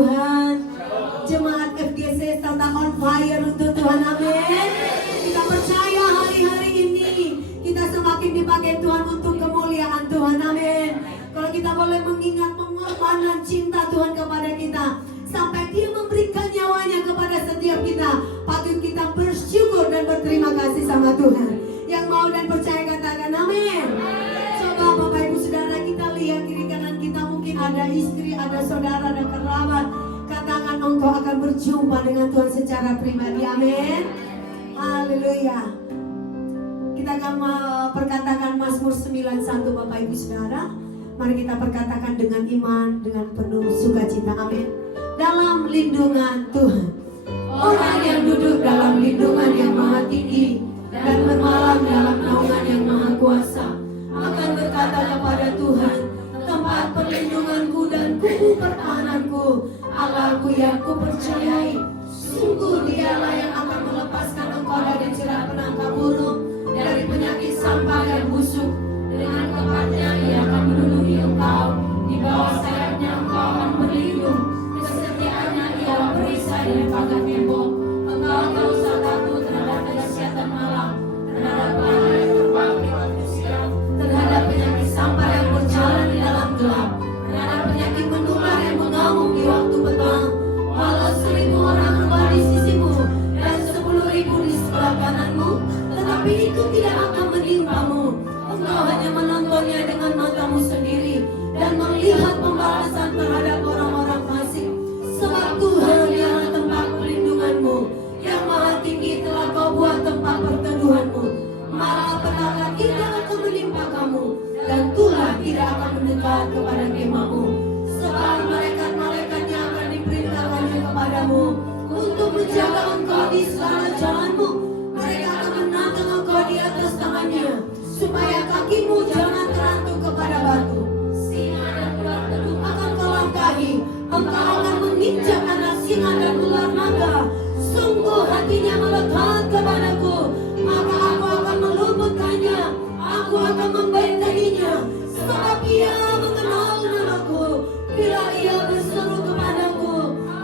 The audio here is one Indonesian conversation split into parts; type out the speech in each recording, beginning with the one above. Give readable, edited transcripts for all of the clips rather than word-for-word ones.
Tuhan. Jemaat FGC tetap on fire untuk Tuhan, amin. Kita percaya hari-hari ini kita semakin dipakai Tuhan untuk kemuliaan Tuhan, amin. Kalau kita boleh mengingat pengorbanan cinta Tuhan kepada kita, sampai Dia memberikan nyawanya kepada setiap kita, patut kita bersyukur dan berterima kasih sama Tuhan. Yang mau dan percaya katakan amin. Coba Bapak Ibu Saudara kita lihat kiri kanan kita, mungkin ada istri, ada saudara, ada kerabat. Katakan engkau akan berjumpa dengan Tuhan secara pribadi, amin. Haleluya. Kita akan perkatakan Mazmur 91 Bapak Ibu Saudara. Mari kita perkatakan dengan iman, dengan penuh sukacita, amin. Dalam lindungan Tuhan, orang yang duduk dalam lindungan yang maha tinggi dan bermalam dalam naungan yang maha kuasa akan berkata kepada Tuhan, tempat perlindunganku dan kubu pertahananku, Allahku yang kupercayai. Sungguh Dialah yang akan melepaskan engkau dari jerat penangkap burung, dari penyakit sampah dan busuk. Dengan kepatnya Ia akan melindungi engkau, di bawah sayapnya engkau akan berlindung. Kesetiaannya ialah perisai dari pagar tembok. Engkau tak usah takut terhadap kedahsyatan malam, terhadap bahaya yang terbang di waktu siang, terhadap penyakit sampah yang berjalan di dalam gelap, terhadap penyakit menular yang mengamuk di waktu petang. Walau 1000 orang rebah di sisimu dan 10.000 di sebelah kananmu, tetapi itu tidak akan menimpamu. Engkau hanya menontonnya dengan matamu sendiri dan melihat pembalasan terhadap orang-orang fasik. Sebab Tuhan ialah tempat perlindunganmu, yang maha tinggi telah kau buat tempat perteduhanmu. Malah petaka tidak akan menimpa kamu, dan tulah tidak akan mendekat kepada kemahmu. Sebab malaikat-malaikatnya akan diperintahkannya kepadamu untuk menjaga engkau di segala jalanmu. Mereka akan menatang engkau di atas tangannya, supaya kakimu jangan terantuk kepada batu. Singa dan ular teluk akan kau langkahi. Engkau akan menginjak anak singa dan ular naga. Sungguh hatinya melekat kepadaku, maka aku akan meluputkannya. Aku akan membentenginya, sebab ia mengenal namaku. Bila ia berseru kepadaku,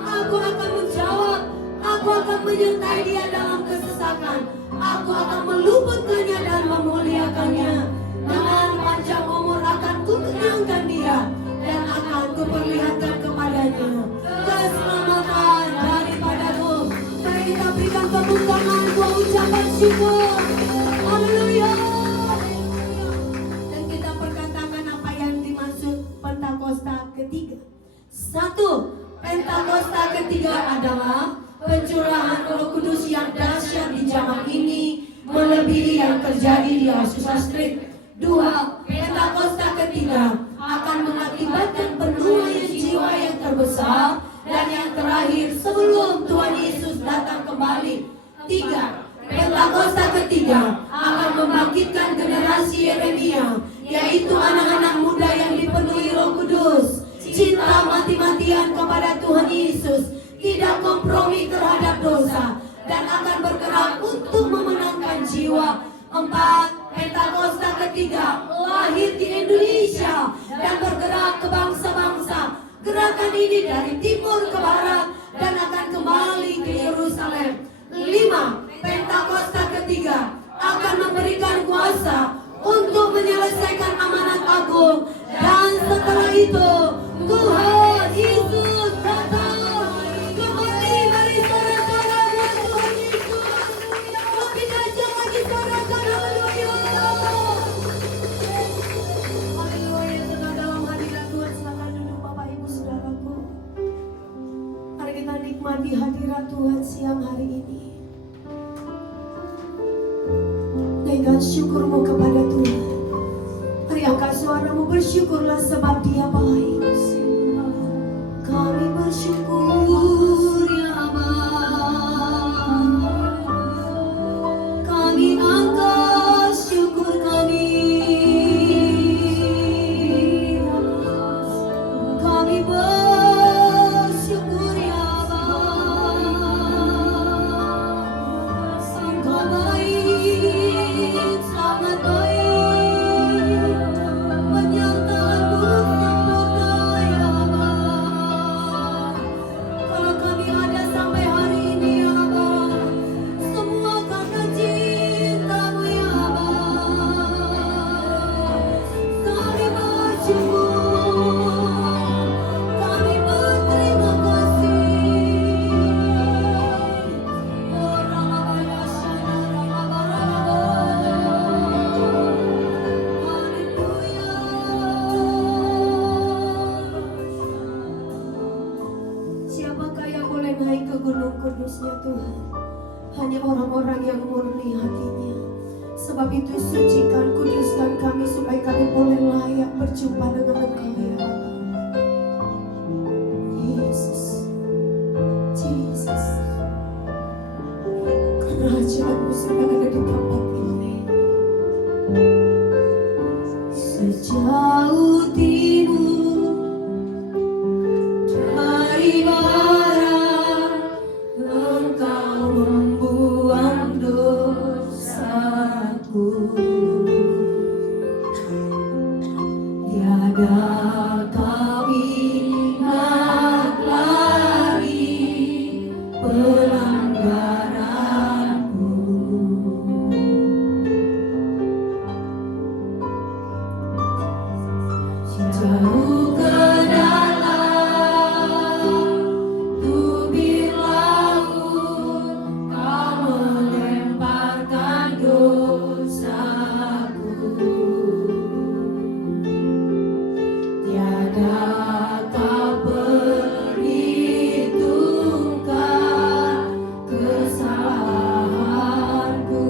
aku akan menjawab. Aku akan menyertai dia dalam kesesakan. Aku akan meluputkannya dan memuliakannya. Dengan panjang umur akan kukenyangkan dia, dan akan kuperlihatkan kepadanya keselamatan daripadaku. Mari kita berikan tepuk tangan, dua ucapan syukur. Haleluya. Dan kita perkatakan apa yang dimaksud Pentakosta ketiga. 1. Pentakosta ketiga adalah pencurahan Roh Kudus yang dahsyat di zaman ini, melebihi yang terjadi di Azusa Street. 2. Pentakosta ketiga akan mengakibatkan penuaian jiwa yang terbesar dan yang terakhir sebelum Tuhan Yesus datang kembali. 3. Pentakosta ketiga akan membangkitkan generasi Yeremia, yaitu anak-anak muda yang dipenuhi Roh Kudus, cinta mati-matian kepada Tuhan Yesus, tidak kompromi terhadap dosa, dan akan bergerak untuk memenangkan jiwa. 4. Pentakosta ketiga lahir di Indonesia dan bergerak ke bangsa-bangsa. Gerakan ini dari timur ke barat dan akan kembali ke Yerusalem. 5. Pentakosta ketiga akan memberikan kuasa untuk menyelesaikan amanat agung, dan setelah itu Tuhan Yesus datang kembali. Mari saudara-saudara buat Tuhan Yesus lebih dahsyat lagi, saudara-saudara. Haleluya. Tengah dalam hadirat Tuhan, silakan duduk Bapak Ibu Saudaraku. Mari kita nikmati hadirat Tuhan siang hari ini. Naikkan syukurmu kepada Tuhan. Mari angkat suaramu, bersyukurlah sebab Dia baik. Kami bersyukur ya Allah. Kami angkat syukur kami. Kami bersyukur ya Allah. Engkau baik, sangat baik. Penyertaanmu sempurna ya Allah. naik ke gunung kudusnya Tuhan. Hanya orang-orang yang murni hatinya. Sebab itu sucikan, kuduskan kami supaya kami boleh layak berjumpa dengan Engkau ya Allah. Yesus, Yesus, kerajaan-Mu sudah ada di tempat ini. Sejauh timur dari barat, Engkau membuang dosaku. Tiada kau ingat lagi pelanggaranku. Jauh ke dalam tubir laut, Kau melemparkan dosaku. Tiada Kau perhitungkan kesalahanku.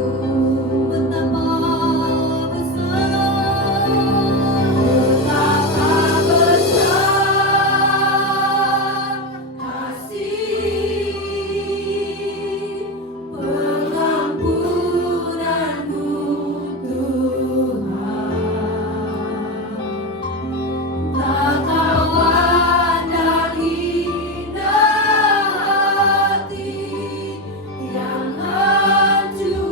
Betapa besar kasih pengampunanmu Tuhan. Tak Kau pandang indah hati yang hancur.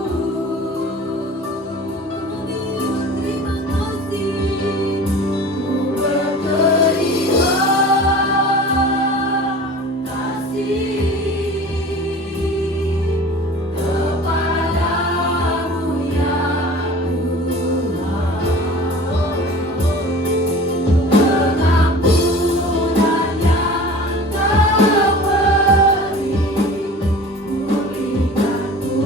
Terima kasih, ku berterima kasih kepadamu ya Tuhan. Pengampunan yang Kau beri, pulihkanku.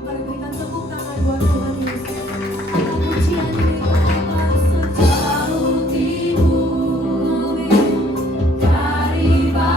Mari berikan tepuk tangan buat Tuhan Yesus. Apa pujian diri kepada sejauh timur dari barat.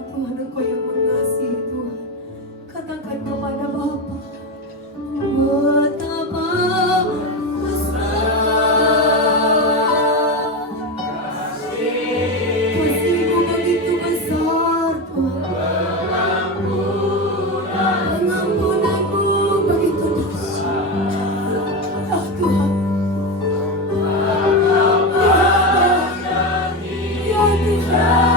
Tuhan Engkau yang mengasihi Tuhan. Katakan kepada Bapa, betapa besar kasih-Mu begitu besar Tuhan. Pengampunan-Mu begitu dahsyat. Ya Tuhan. Ya Tuhan.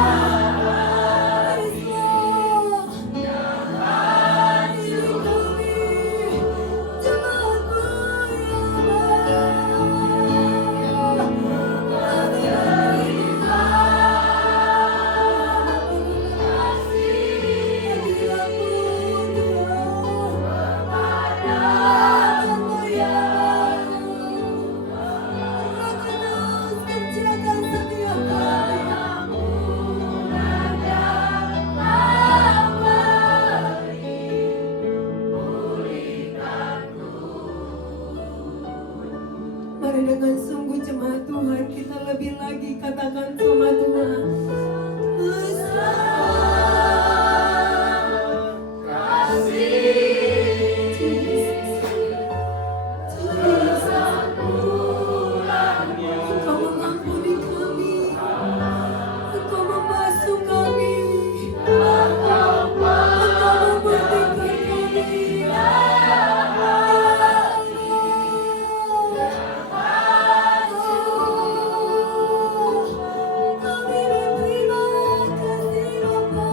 Mari dengan sungguh jemaat Tuhan kita lebih lagi katakan sama Tuhan. Besar kasih Jesus. Engkau mengampuni kami, Engkau membasuh kami, Engkau memberkati kami. Kami berterima kasih Bapa.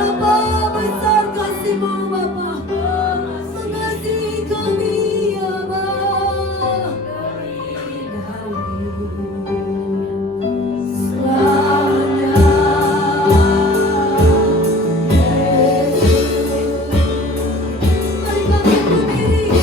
Bapa, besar kasih-Mu Bapa. Mengasihi kami ya Bapa. Selamanya mari kami berdiri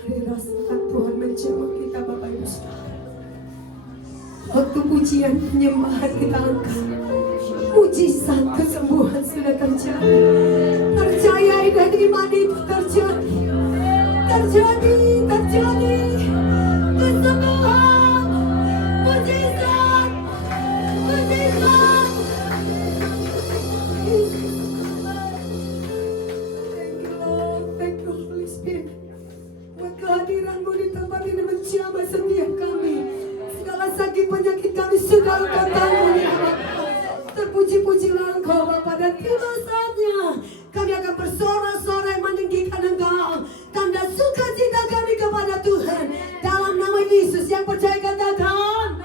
Mari rasakan Tuhan menjawab kita Bapak Ibu Saudara. Waktu pujian penyembahan kita angkat, mujizat kesembuhan sudah terjadi. Percayai dan iman itu terjadi. Terjadi kesembuhan, mujizat. Thank you Holy Spirit. Buat kehadiran-Mu di tempat ini menjamah setiap kami. Segala sakit penyakit kami sudah Engkau tanggung ya Bapa. Terpuji-pujilah Engkau Bapa, dan tiba saatnya kami akan bersorak-sorai meninggikan Engkau. Tanda sukacita kami kepada Tuhan. Dalam nama Yesus yang percaya katakan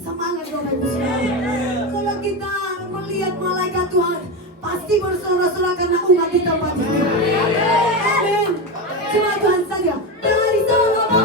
semangat Bapak Ibu Saudara. Kalau kita melihat malaikat Tuhan, pasti bersorak-sorak karena umat di tempat ini. Amin. Cuma Tuhan saja. Dari Salomo.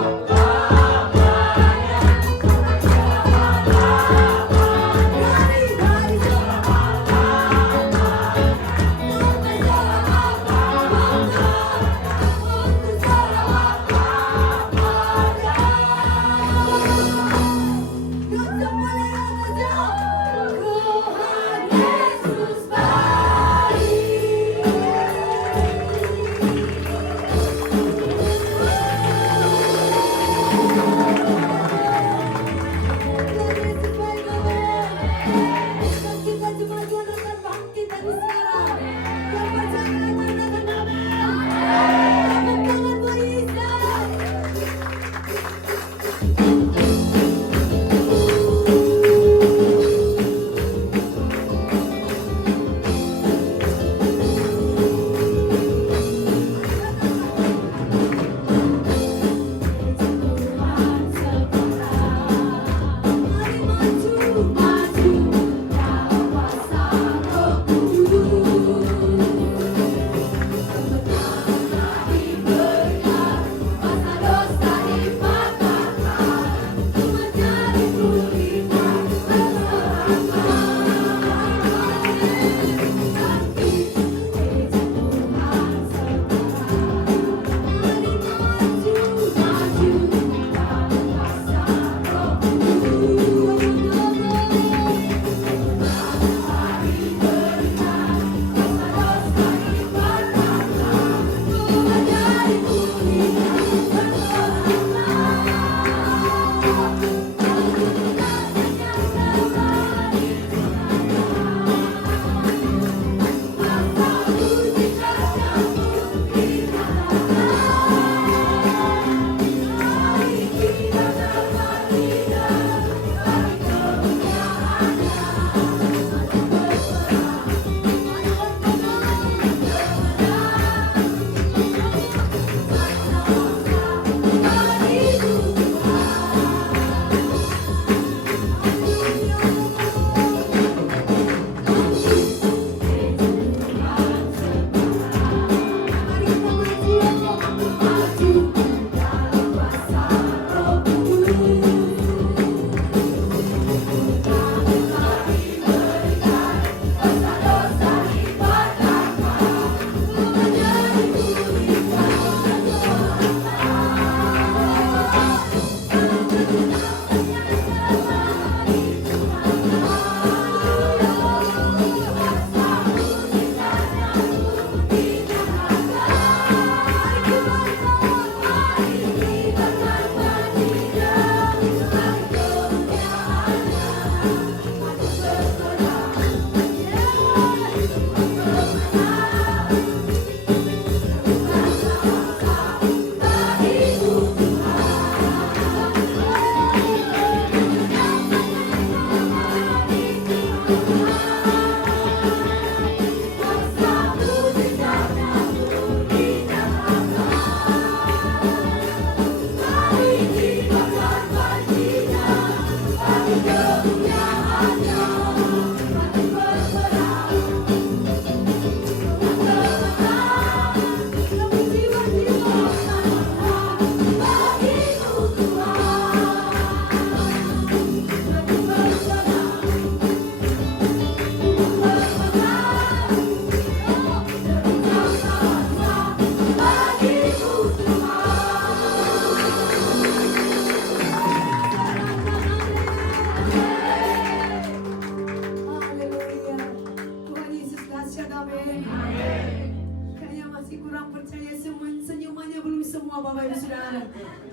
Bapak Ibu Saudara.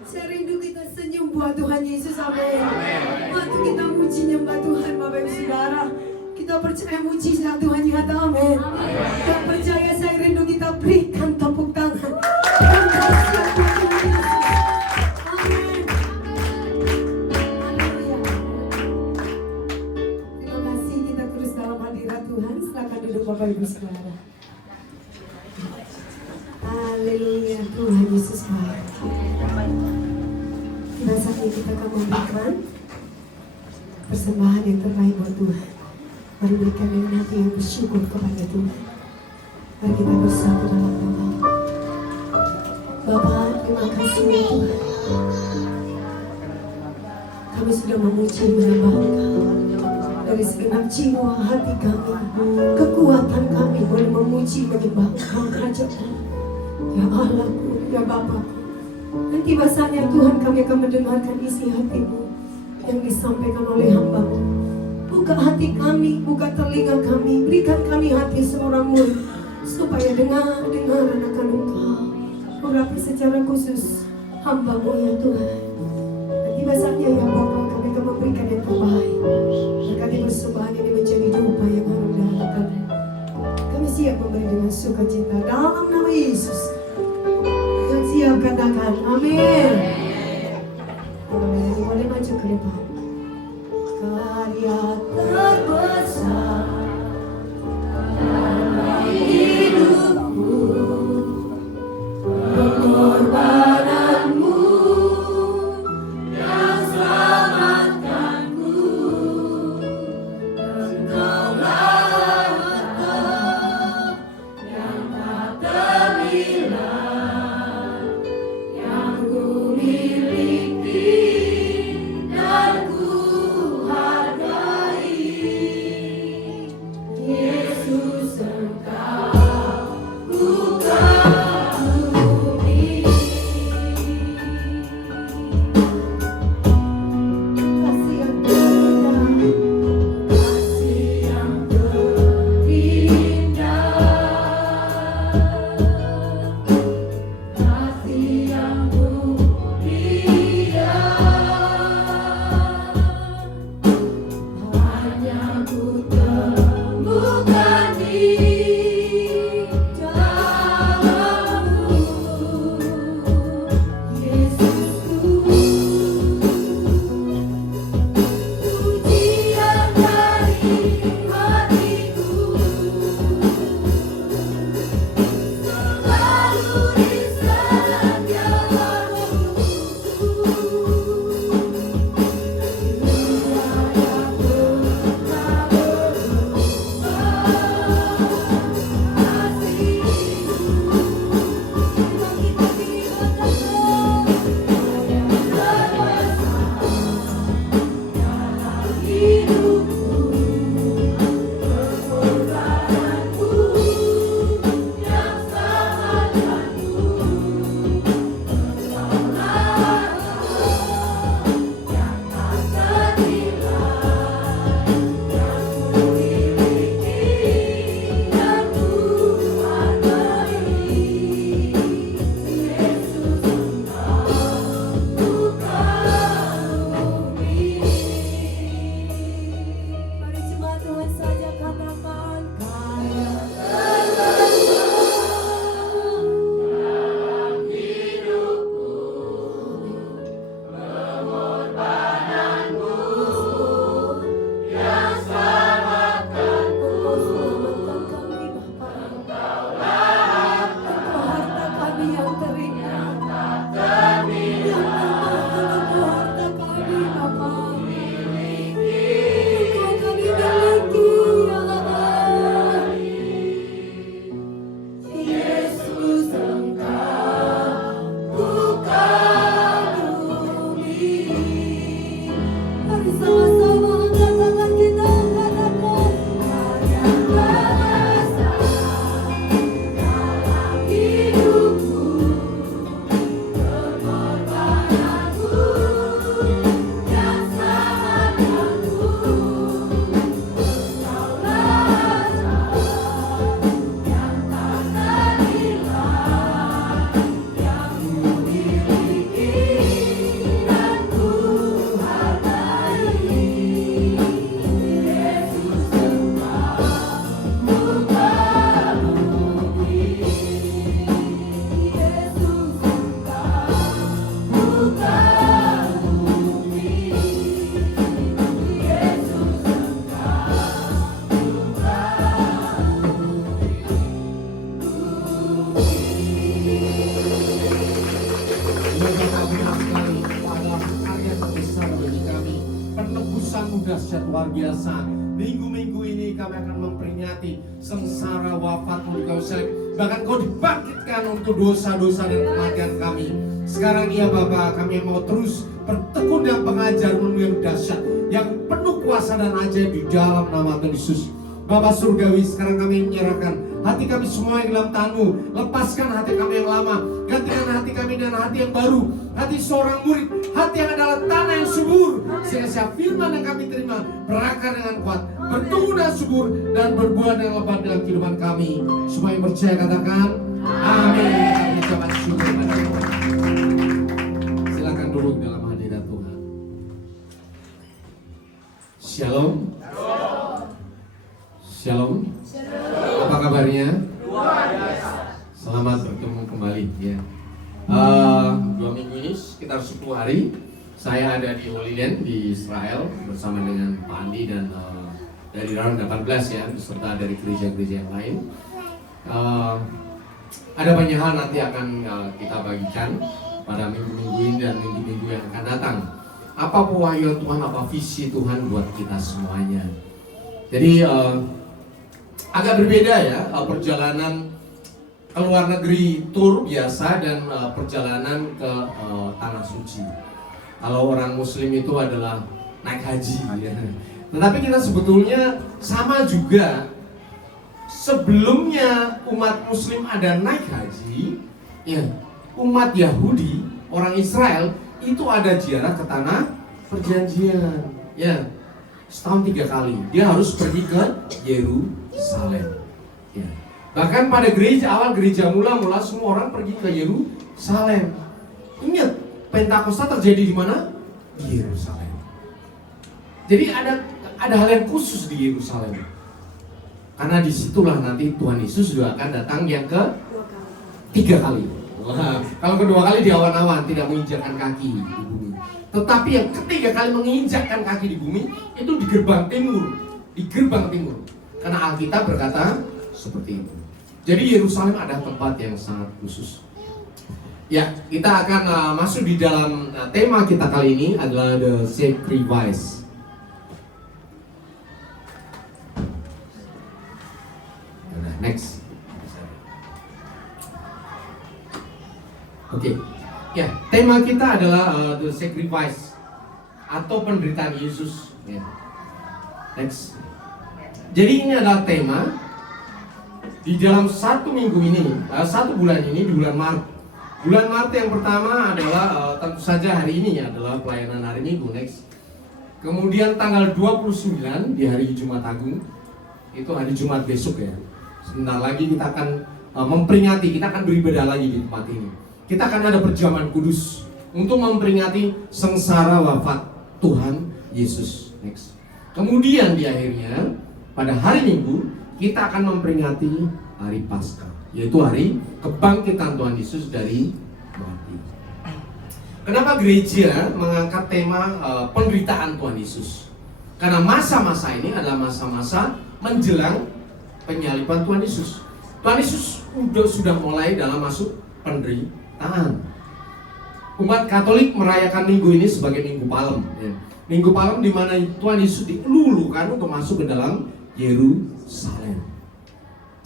Saya rindu kita senyum buat Tuhan Yesus, amin. Waktu kita muji nyembah Tuhan Bapak Ibu Saudara, kita percaya mujizat Tuhan nyata, amin. Kita percaya, saya rindu kita berikan tepuk tangan. Amin. Terima kasih, kita terus dalam hadirat Tuhan. Silakan duduk Bapak Ibu Saudara. Haleluya, Tuhan Yesus baik. Kita saat ini kita akan memberikan persembahan yang terbaik buat Tuhan. Mari berikan dengan hati yang bersyukur kepada Tuhan. Mari kita bersatu dalam doa. Bapa, terima kasih ya Tuhan. Kami sudah memuji menyembah Engkau. Dari segenap jiwa hati kami, kekuatan kami boleh memuji menyembah Engkau Raja-Ku. Ya Allahku, ya Bapa-Ku. Nanti masanya Tuhan kami akan mendengarkan isi hati-Mu yang disampaikan oleh hamba-Mu. Buka hati kami, buka telinga kami, berikan kami hati seorang murid supaya dengar akan Engkau. Urapi secara khusus hamba-Mu ya Tuhan. Nanti masanya ya Bapa, kami akan memberikan yang terbaik. Berkati persembahan ini menjadi doa yang harum di hadapan-Mu. Kami siap memberi dengan sukacita dalam nama Yesus. Yang siap katakan amin. Amin. Boleh maju ke depan. Karya terbesar dalam hidupku, pengorbananmu yang selamatkanku. Engkaulah harta yang tak ternilai, yang ku miliki dan ku hargai. Yesus Engkau penuh dahsyat luar biasa. Minggu-minggu ini kami akan memperingati sengsara wafatmu di kayu salib. Bahkan kau dibangkitkan untuk dosa-dosa dan kematian kami. Sekarang ya Bapa, kami mau terus bertekun dan pengajarmu yang dahsyat, yang penuh kuasa dan ajaib di dalam nama Tuhan Yesus. Bapa Surgawi, sekarang kami menyerahkan hati kami semua yang dalam tangan-Mu. Lepaskan hati kami yang lama, gantikan hati kami dengan hati yang baru, hati seorang murid, hati yang adalah tanah yang subur, sehingga setiap firman yang kami terima berakar dengan kuat, bertumbuh dan subur, dan berbuah dengan lebat dalam kehidupan kami. Semua yang percaya katakan amin. Kami ucapkan syukur kepada Tuhan. Silakan duduk dalam hadirat Tuhan. Shalom. Shalom. Apa kabarnya? Luar biasa. Selamat bertemu kembali ya. 2 minggu ini sekitar 10 hari saya ada di Holy Land di Israel bersama dengan Pak Andi dan dari round 18 ya, beserta dari gereja-gereja yang lain. Ada banyak hal nanti akan kita bagikan pada minggu-minggu ini dan minggu-minggu yang akan datang. Apa pewahyuan Tuhan, apa visi Tuhan buat kita semuanya. Jadi agak berbeda ya perjalanan ke luar negeri tour biasa dan perjalanan ke tanah suci. Kalau orang Muslim itu adalah naik haji ya. Tetapi kita sebetulnya sama juga. Sebelumnya umat Muslim ada naik haji, ya umat Yahudi, orang Israel itu ada ziarah ke tanah perjanjian. Ya, setahun 3 kali dia harus pergi ke Yerusalem. Ya. Bahkan pada awal gereja mula semua orang pergi ke Yerusalem. Ingat, Pentakosta terjadi di mana? Di Yerusalem. Jadi ada hal yang khusus di Yerusalem. Karena disitulah nanti Tuhan Yesus juga akan datang yang ke 3 kali. Wah, kalau kedua kali di awan-awan tidak menginjakkan kaki di bumi. Tetapi yang ketiga kali menginjakkan kaki di bumi itu di gerbang timur. Di gerbang timur. Karena Alkitab berkata seperti itu. Jadi Yerusalem ada tempat yang sangat khusus. Ya, kita akan masuk di dalam tema kita kali ini adalah the sacrifice. Next. Oke. Ya, tema kita adalah the sacrifice atau penderitaan Yesus. Ya. Next. Jadi ini adalah tema di dalam 1 minggu ini, 1 bulan ini, di bulan Maret. Bulan Maret yang pertama adalah tentu saja hari ini adalah pelayanan hari Minggu. Next. Kemudian tanggal 29 di hari Jumat Agung, itu hari Jumat besok ya. Sebentar lagi kita akan memperingati, kita akan beribadah lagi di tempat ini. Kita akan ada perjamuan kudus untuk memperingati sengsara wafat Tuhan Yesus. Next. Kemudian di akhirnya pada hari Minggu kita akan memperingati hari Paskah, yaitu hari kebangkitan Tuhan Yesus dari mati. Kenapa gereja mengangkat tema penderitaan Tuhan Yesus? Karena masa-masa ini adalah masa-masa menjelang penyaliban Tuhan Yesus. Tuhan Yesus sudah mulai dalam masuk penderitaan. Umat Katolik merayakan minggu ini sebagai Minggu Palem. Ya. Minggu Palem di mana Tuhan Yesus dilulukan untuk masuk ke dalam Yerusalem.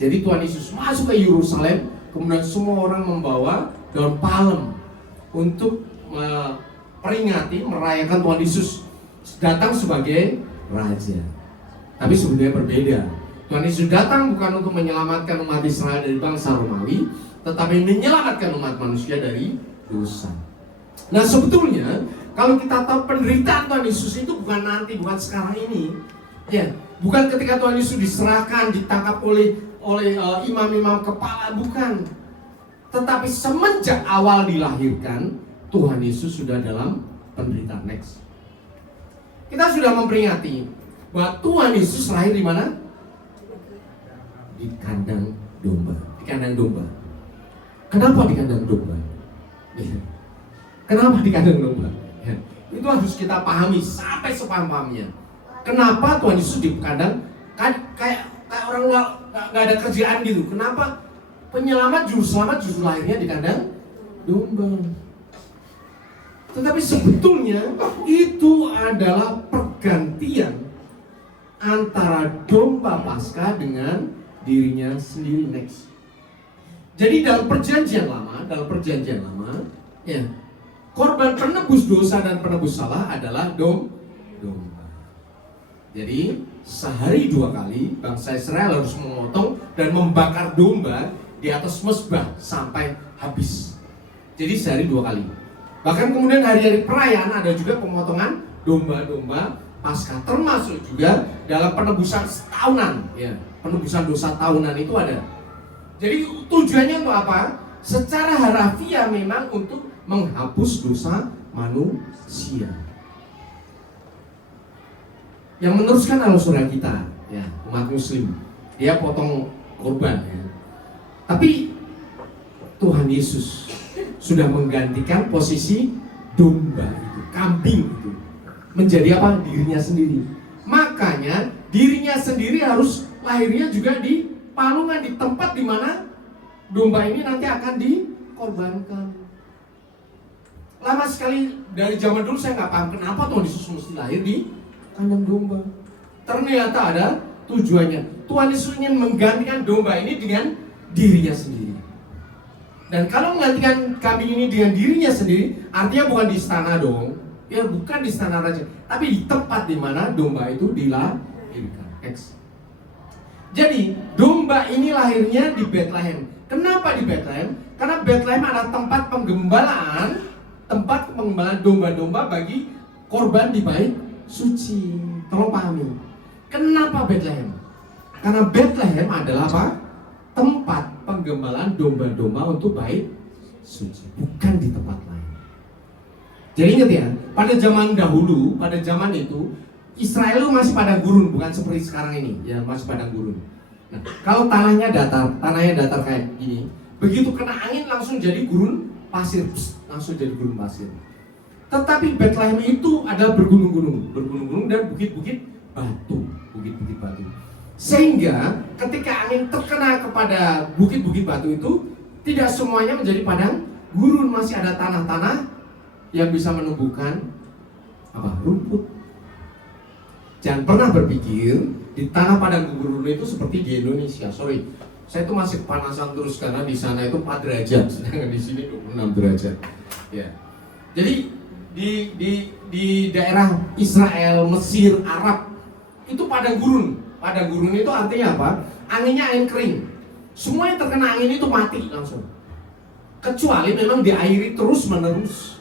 Jadi Tuhan Yesus masuk ke Yerusalem, kemudian semua orang membawa daun palem untuk memperingati, merayakan Tuhan Yesus datang sebagai Raja. Tapi sebenarnya berbeda. Tuhan Yesus datang bukan untuk menyelamatkan umat Israel dari bangsa Romawi, tetapi menyelamatkan umat manusia dari dosa. Nah sebetulnya kalau kita tahu penderitaan Tuhan Yesus itu bukan nanti, bukan sekarang ini, ya, bukan ketika Tuhan Yesus diserahkan, ditangkap oleh imam-imam kepala, bukan. Tetapi semenjak awal dilahirkan, Tuhan Yesus sudah dalam penderitaan. Next. Kita sudah memperingati bahwa Tuhan Yesus lahir di mana? Di kandang domba. Di kandang domba. Kenapa di kandang domba? Kenapa di kandang domba? Ya. Itu harus kita pahami sampai sepaham-pahamnya. Kenapa Tuhan Yesus di kandang? Kayak orang nggak ada kerjaan gitu. Kenapa penyelamat juru selamat justru lahirnya di kandang domba? Tetapi sebetulnya itu adalah pergantian domba Paskah dengan dirinya sendiri. Next. Jadi dalam perjanjian lama, ya, korban penebus dosa dan penebus salah adalah domba. Jadi sehari 2 kali bangsa Israel harus memotong dan membakar domba di atas mezbah sampai habis. Jadi sehari 2 kali. Bahkan kemudian hari-hari perayaan ada juga pemotongan domba-domba Paskah, termasuk juga dalam penebusan tahunan, ya, penebusan dosa tahunan itu ada. Jadi tujuannya untuk apa? Secara harafiah memang untuk menghapus dosa manusia. Yang meneruskan adalah saudara kita, ya, umat Muslim. Dia potong korban, ya. Tapi Tuhan Yesus sudah menggantikan posisi domba itu, kambing itu, menjadi apa? Dirinya sendiri. Makanya dirinya sendiri harus lahirnya juga di palungan, di tempat di mana domba ini nanti akan dikorbankan. Lama sekali dari zaman dulu saya nggak paham kenapa Tuhan Yesus mesti lahir di kandang domba. Ternyata ada tujuannya. Tuhan Yesus ingin menggantikan domba ini dengan dirinya sendiri. Dan kalau menggantikan kambing ini dengan dirinya sendiri, artinya bukan di istana dong. Ya, bukan di istana raja, tapi di tempat di mana domba itu dilahirkan. Jadi, domba ini lahirnya di Bethlehem. Kenapa di Bethlehem? Karena Bethlehem adalah tempat penggembalaan domba-domba bagi korban di bait suci. Tolong pahami. Kenapa Bethlehem? Karena Bethlehem adalah apa? Tempat penggembalaan domba-domba untuk bait suci, bukan di tempat lain. Jadi ingat ya, pada zaman dahulu, pada zaman itu Israel itu masih padang gurun, bukan seperti sekarang ini, ya, masih padang gurun. Nah, kalau tanahnya datar kayak gini, begitu kena angin langsung jadi gurun pasir, langsung jadi gurun pasir. Tetapi Bethlehem itu ada bergunung-gunung dan bukit-bukit batu. Sehingga ketika angin terkena kepada bukit-bukit batu itu, tidak semuanya menjadi padang gurun, masih ada tanah-tanah yang bisa menumbuhkan rumput. Jangan pernah berpikir di tanah padang gurun itu seperti di Indonesia. Saya itu masih kepanasan terus karena di sana itu 4 derajat, sedangkan di sini 26 derajat. Ya. Jadi di daerah Israel, Mesir, Arab itu padang gurun. Padang gurun itu artinya apa? Anginnya angin kering. Semua yang terkena angin itu mati langsung. Kecuali memang diairi terus menerus.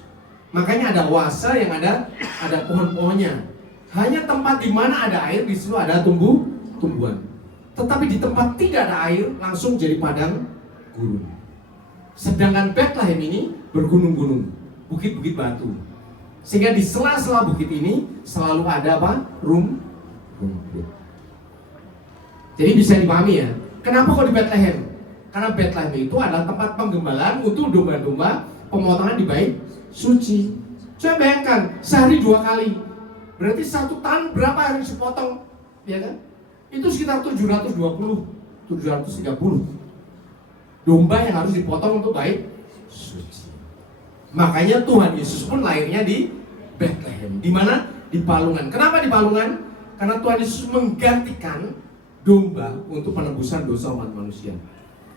Makanya ada oase yang ada pohon-pohonnya. Hanya tempat di mana ada air, di situ ada tumbuhan. Tetapi di tempat tidak ada air, langsung jadi padang gurun. Sedangkan Bethlehem ini bergunung-gunung, bukit-bukit batu. Sehingga di sela-sela bukit ini selalu ada rumput. Jadi bisa dipahami ya, kenapa kok di Bethlehem? Karena Bethlehem itu adalah tempat penggembalaan untuk domba-domba pemotongan di bait suci. Coba bayangkan, sehari 2 kali. Berarti 1 tahun berapa yang harus dipotong? Ya kan? Itu sekitar 730 domba yang harus dipotong untuk bait suci. Makanya Tuhan Yesus pun lahirnya di Bethlehem. Di mana? Di palungan. Kenapa di palungan? Karena Tuhan Yesus menggantikan domba untuk penebusan dosa umat manusia.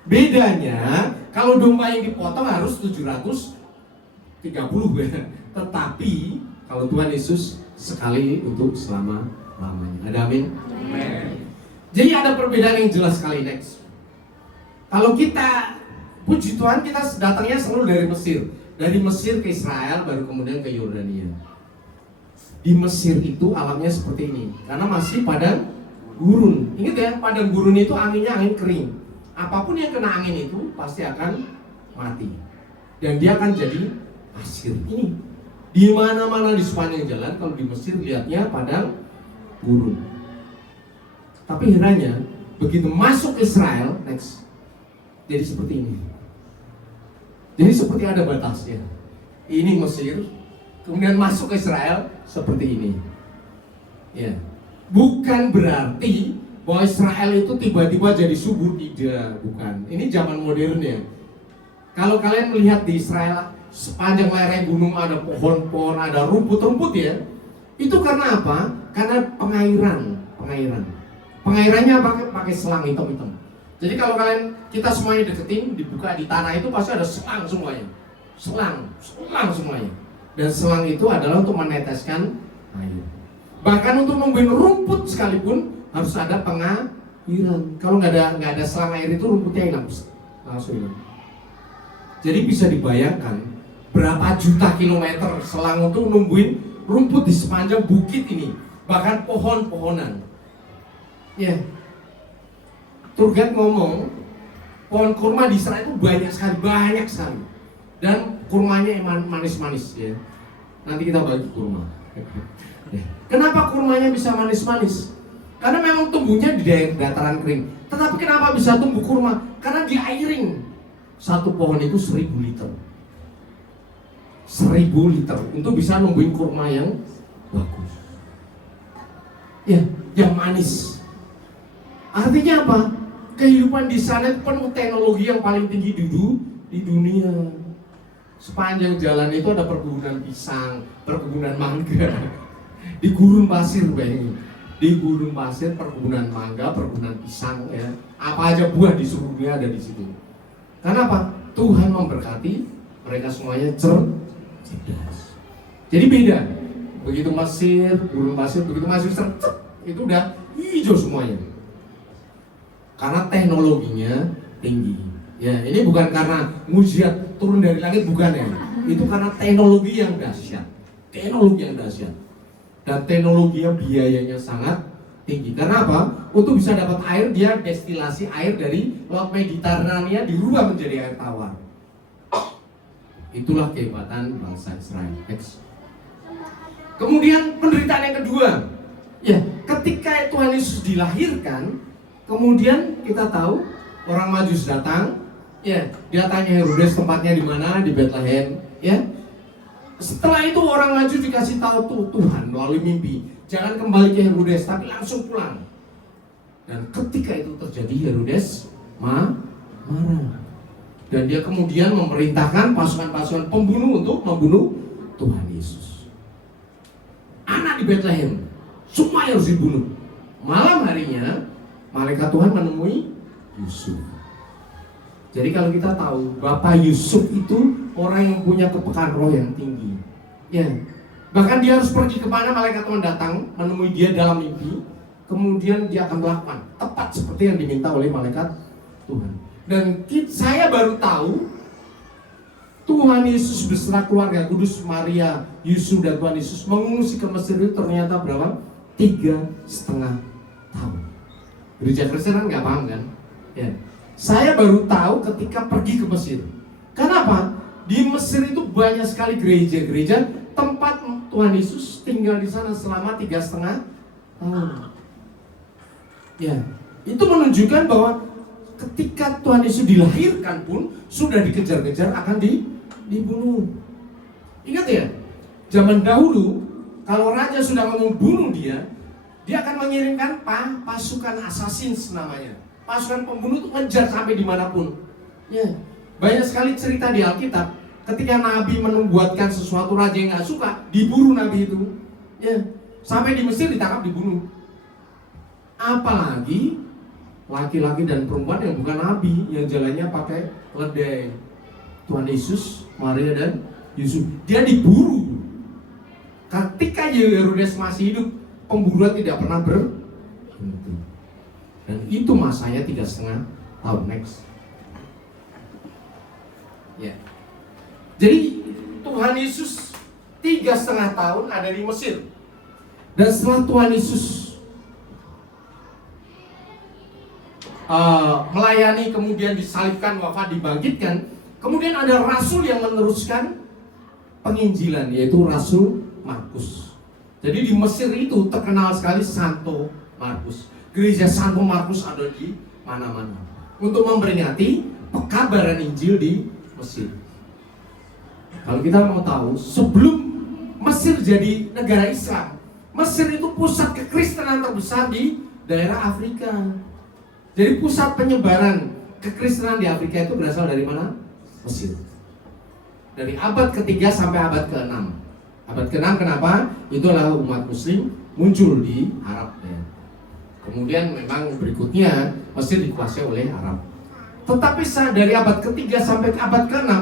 Bedanya, kalau domba yang dipotong harus 730 ya. Tetapi kalau Tuhan Yesus sekali untuk selama-lamanya. Ada amin? Amen. Jadi ada perbedaan yang jelas sekali. Next. Kalau kita, puji Tuhan, kita datangnya selalu dari Mesir. Dari Mesir ke Israel, baru kemudian ke Yordania. Di Mesir itu alamnya seperti ini, karena masih padang gurun. Ingat ya, padang gurun itu anginnya angin kering. Apapun yang kena angin itu pasti akan mati. Dan dia akan jadi pasir. Ini di mana-mana di sepanjang jalan, kalau di Mesir lihatnya padang gurun. Tapi herannya, begitu masuk Israel, next, jadi seperti ini. Jadi seperti ada batasnya. Ini Mesir, kemudian masuk ke Israel seperti ini. Ya. Bukan berarti bahwa Israel itu tiba-tiba jadi subur, tidak, bukan. Ini zaman modern ya. Kalau kalian melihat di Israel, sepanjang lereng gunung ada pohon-pohon, ada rumput-rumput ya. Itu karena apa? Karena pengairan. Pengairannya pakai selang hitam-hitam. Jadi kalau kita semuanya deketin, dibuka di tanah itu pasti ada selang semuanya. Selang semuanya. Dan selang itu adalah untuk meneteskan air. Bahkan untuk nungguin rumput sekalipun harus ada pengairan. Kalau nggak ada selang air itu rumputnya hilang, langsung hilang. Jadi bisa dibayangkan berapa juta kilometer selang untuk nungguin rumput di sepanjang bukit ini, bahkan pohon-pohonan. Ya, tour guide ngomong pohon kurma di Israel itu banyak sekali, dan kurmanya manis-manis ya. Nanti kita bagi kurma. Kenapa kurmanya bisa manis-manis? Karena memang tumbuhnya di daerah dataran kering. Tetapi kenapa bisa tumbuh kurma? Karena diairing. Satu pohon itu 1000 liter. 1000 liter untuk bisa nungguin kurma yang bagus. Ya, yang manis. Artinya apa? Kehidupan di sana itu penuh teknologi yang paling tinggi di dunia. Sepanjang jalan itu ada perkebunan pisang, perkebunan mangga. Di gurun pasir, bayangin. Di gurun pasir, perkebunan mangga, perkebunan pisang, ya. Apa aja buah di seluruh dunia ada di situ. Karena apa? Tuhan memberkati mereka semuanya cerdas. Jadi beda. Begitu Mesir, gurun pasir, begitu masuk itu udah hijau semuanya. Karena teknologinya tinggi. Ya, ini bukan karena mujizat turun dari langit, bukan ya. Itu karena teknologi yang dahsyat. Dan teknologi yang biayanya sangat tinggi. Karena apa? Untuk bisa dapat air, dia destilasi air dari Laut Mediterania dirubah menjadi air tawar. Itulah kehebatan bangsa Israel. Next. Kemudian penderitaan yang kedua. Ya, ketika Tuhan Yesus dilahirkan, kemudian kita tahu orang Majus datang. Ya, dia tanya Herodes tempatnya di mana, di Bethlehem. Ya. Setelah itu orang Majus dikasih tahu Tuhan melalui mimpi, jangan kembali ke Herodes, tapi langsung pulang. Dan ketika itu terjadi, Herodes marah. Dan dia kemudian memerintahkan pasukan-pasukan pembunuh untuk membunuh Tuhan Yesus. Anak di Bethlehem, semua harus dibunuh. Malam harinya, malaikat Tuhan menemui Yusuf. Jadi kalau kita tahu, Bapak Yusuf itu orang yang punya kepekaan roh yang tinggi. Ya, bahkan dia harus pergi kemana malaikat Tuhan datang menemui dia dalam mimpi, kemudian dia akan melakukan tepat seperti yang diminta oleh malaikat Tuhan. Dan saya baru tahu Tuhan Yesus beserta keluarga kudus Maria, Yusuf dan Tuhan Yesus mengungsi ke Mesir itu ternyata berapa? 3,5 tahun. Gereja Kristen kan nggak paham kan? Ya. Saya baru tahu ketika pergi ke Mesir. Kenapa? Di Mesir itu banyak sekali gereja-gereja tempat Tuhan Yesus tinggal di sana selama 3,5 tahun. Ya, itu menunjukkan bahwa ketika Tuhan Yesus dilahirkan pun sudah dikejar-kejar akan dibunuh. Ingat ya, zaman dahulu kalau raja sudah mau bunuh dia akan mengirimkan pasukan assassins namanya. Pasukan pembunuh itu ngejar sampai dimanapun. Ya, banyak sekali cerita di Alkitab. Ketika Nabi membuatkan sesuatu raja yang nggak suka, diburu Nabi itu. Ya, sampai di Mesir ditangkap, dibunuh. Apalagi laki-laki dan perempuan yang bukan Nabi, yang jalannya pakai keledai. Tuhan Yesus, Maria dan Yusuf, dia diburu. Ketika Herodes masih hidup, pemburuan tidak pernah berhenti. Dan itu masanya 3,5 tahun. Next. Ya. Jadi Tuhan Yesus 3,5 tahun ada di Mesir. Dan setelah Tuhan Yesus melayani, kemudian disalibkan, wafat, dibangkitkan, kemudian ada rasul yang meneruskan penginjilan, yaitu Rasul Markus. Jadi di Mesir itu terkenal sekali Santo Markus. Gereja Santo Markus ada di mana-mana untuk memperingati pekabaran Injil di Mesir. Kalau kita mau tahu, sebelum Mesir jadi negara Islam, Mesir itu pusat kekristenan terbesar di daerah Afrika. Jadi pusat penyebaran kekristenan di Afrika itu berasal dari mana? Mesir. Dari abad ke-3 sampai abad ke-6. Abad ke-6 kenapa? Itu adalah umat muslim muncul di Arab ya. Kemudian memang berikutnya Mesir dikuasai oleh Arab. Tetapi dari abad ke-3 sampai ke abad ke-6,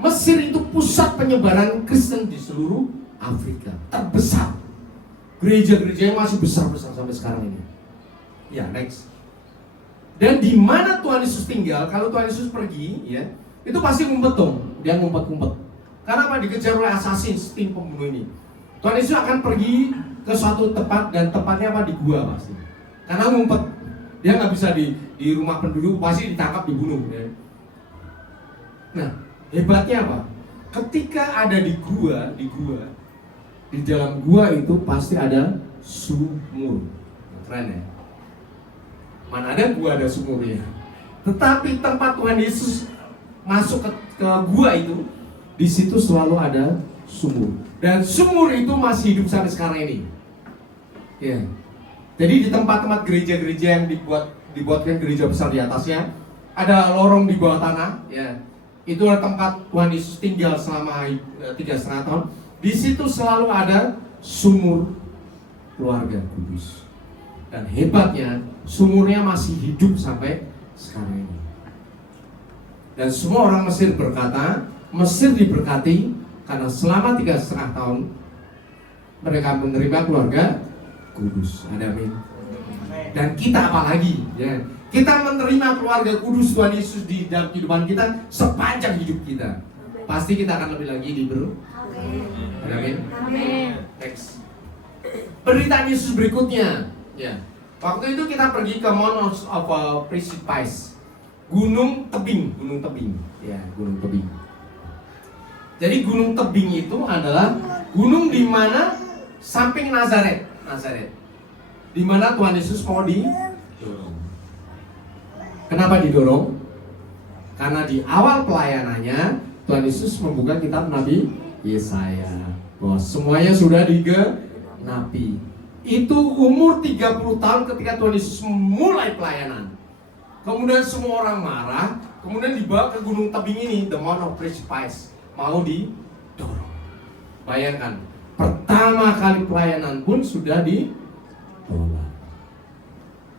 Mesir itu pusat penyebaran Kristen di seluruh Afrika. Terbesar. Gereja-gerejanya masih besar-besar sampai sekarang ini. Ya, next. Dan di mana Tuhan Yesus tinggal, kalau Tuhan Yesus pergi, ya, itu pasti ngumpet dong. Dia ngumpet-ngumpet. Karena apa? Dikejar oleh assassin, tim pembunuh ini. Tuhan Yesus akan pergi ke suatu tempat, dan tempatnya apa? Di gua pasti. Karena ngumpet. Dia nggak bisa di rumah penduduk, pasti ditangkap, dibunuh. Ya. Nah, hebatnya apa? Ketika ada di dalam gua itu pasti ada sumur. Keren ya? Mana ada gua ada sumurnya. Tetapi tempat Tuhan Yesus masuk ke gua itu, di situ selalu ada sumur. Dan sumur itu masih hidup sampai sekarang ini. Ya. Jadi di tempat-tempat gereja-gereja yang dibuatkan gereja besar di atasnya, ada lorong di bawah tanah, ya. Itu adalah tempat Tuhan Yesus tinggal selama 3,5 tahun. Di situ selalu ada sumur keluarga kudus. Dan hebatnya, sumurnya masih hidup sampai sekarang ini. Dan semua orang Mesir berkata, Mesir diberkati karena selama 3,5 tahun mereka menerima keluarga kudus. Ada amin. Dan kita apalagi, ya. Kita menerima keluarga kudus Tuhan Yesus di dalam kehidupan kita sepanjang hidup kita. Pasti kita akan lebih lagi diberi. Amin. Amin. Next. Penderitaan Yesus berikutnya, ya. Waktu itu kita pergi ke Mount of Precipice, Gunung Tebing, ya, Gunung Tebing. Jadi Gunung Tebing itu adalah gunung di mana samping Nazaret, di mana Tuhan Yesus mau didorong. Kenapa didorong? Karena di awal pelayanannya Tuhan Yesus membuka kitab Nabi Yesaya bahwa semuanya sudah digenapi. Itu umur 30 tahun ketika Tuhan Yesus memulai pelayanan. Kemudian semua orang marah, kemudian dibawa ke Gunung Tebing ini, the Mount of Precipice, mau didorong. Bayangkan, pertama kali pelayanan pun sudah ditolak.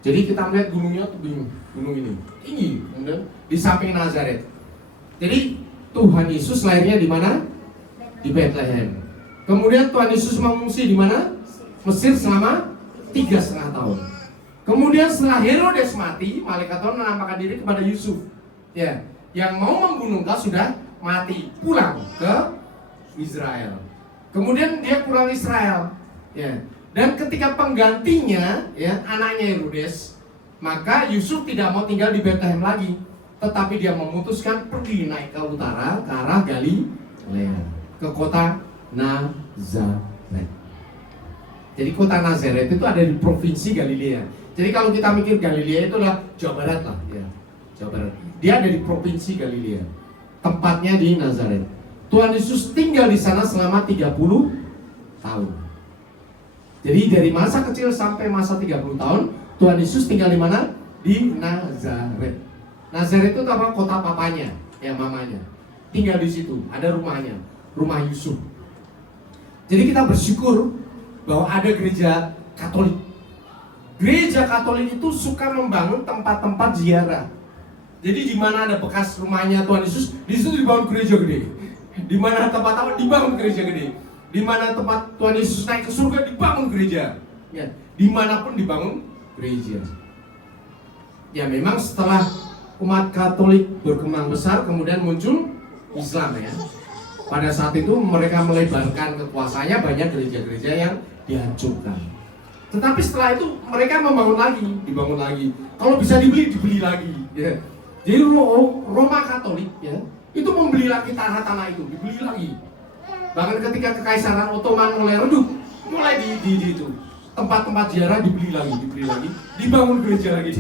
Jadi kita melihat gunungnya tebing, gunung ini tinggi, kemudian di samping Nazaret. Jadi Tuhan Yesus lahirnya di mana? Di Bethlehem. Kemudian Tuhan Yesus mengungsi di mana? Mesir selama 3,5 tahun. Kemudian setelah Herodes mati, malaikat Tuhan menampakkan diri kepada Yusuf. Ya, yang mau membunuh engkau sudah mati, pulang ke Israel. Kemudian dia pulang Israel. Ya. Dan ketika penggantinya, ya, anaknya Herodes, maka Yusuf tidak mau tinggal di Bethlehem lagi, tetapi dia memutuskan pergi naik ke utara ke arah Galilea, ke kota Nazaret. Jadi kota Nazaret itu ada di provinsi Galilea. Jadi kalau kita mikir Galilea itu adalah Jawa Barat lah, ya. Jawa Barat. Dia ada di provinsi Galilea. Tempatnya di Nazaret. Tuhan Yesus tinggal di sana selama 30 tahun. Jadi dari masa kecil sampai masa 30 tahun, Tuhan Yesus tinggal di mana? Di Nazaret. Nazaret itu apa? Kota papanya, ya, mamanya. Tinggal di situ, ada rumahnya, rumah Yusuf. Jadi kita bersyukur bahwa ada gereja Katolik. Gereja Katolik itu suka membangun tempat-tempat ziarah. Jadi di mana ada bekas rumahnya Tuhan Yesus, di situ dibangun gereja gede. Di mana tempat apa dibangun gereja gede. Di mana tempat Tuhan Yesus naik ke surga dibangun gereja. Ya, dimanapun dibangun gereja. Ya memang setelah umat Katolik berkembang besar, kemudian muncul Islam, ya. Pada saat itu mereka melebarkan kekuasaannya, banyak gereja-gereja yang dihancurkan. Tetapi setelah itu mereka membangun lagi, dibangun lagi. Kalau bisa dibeli, dibeli lagi. Ya. Jadi Roma Katolik, ya, itu membeli lagi tanah-tanah itu, dibeli lagi. Bahkan ketika Kekaisaran Ottoman mulai redup, mulai di itu tempat-tempat ziarah dibeli lagi, dibangun gereja lagi.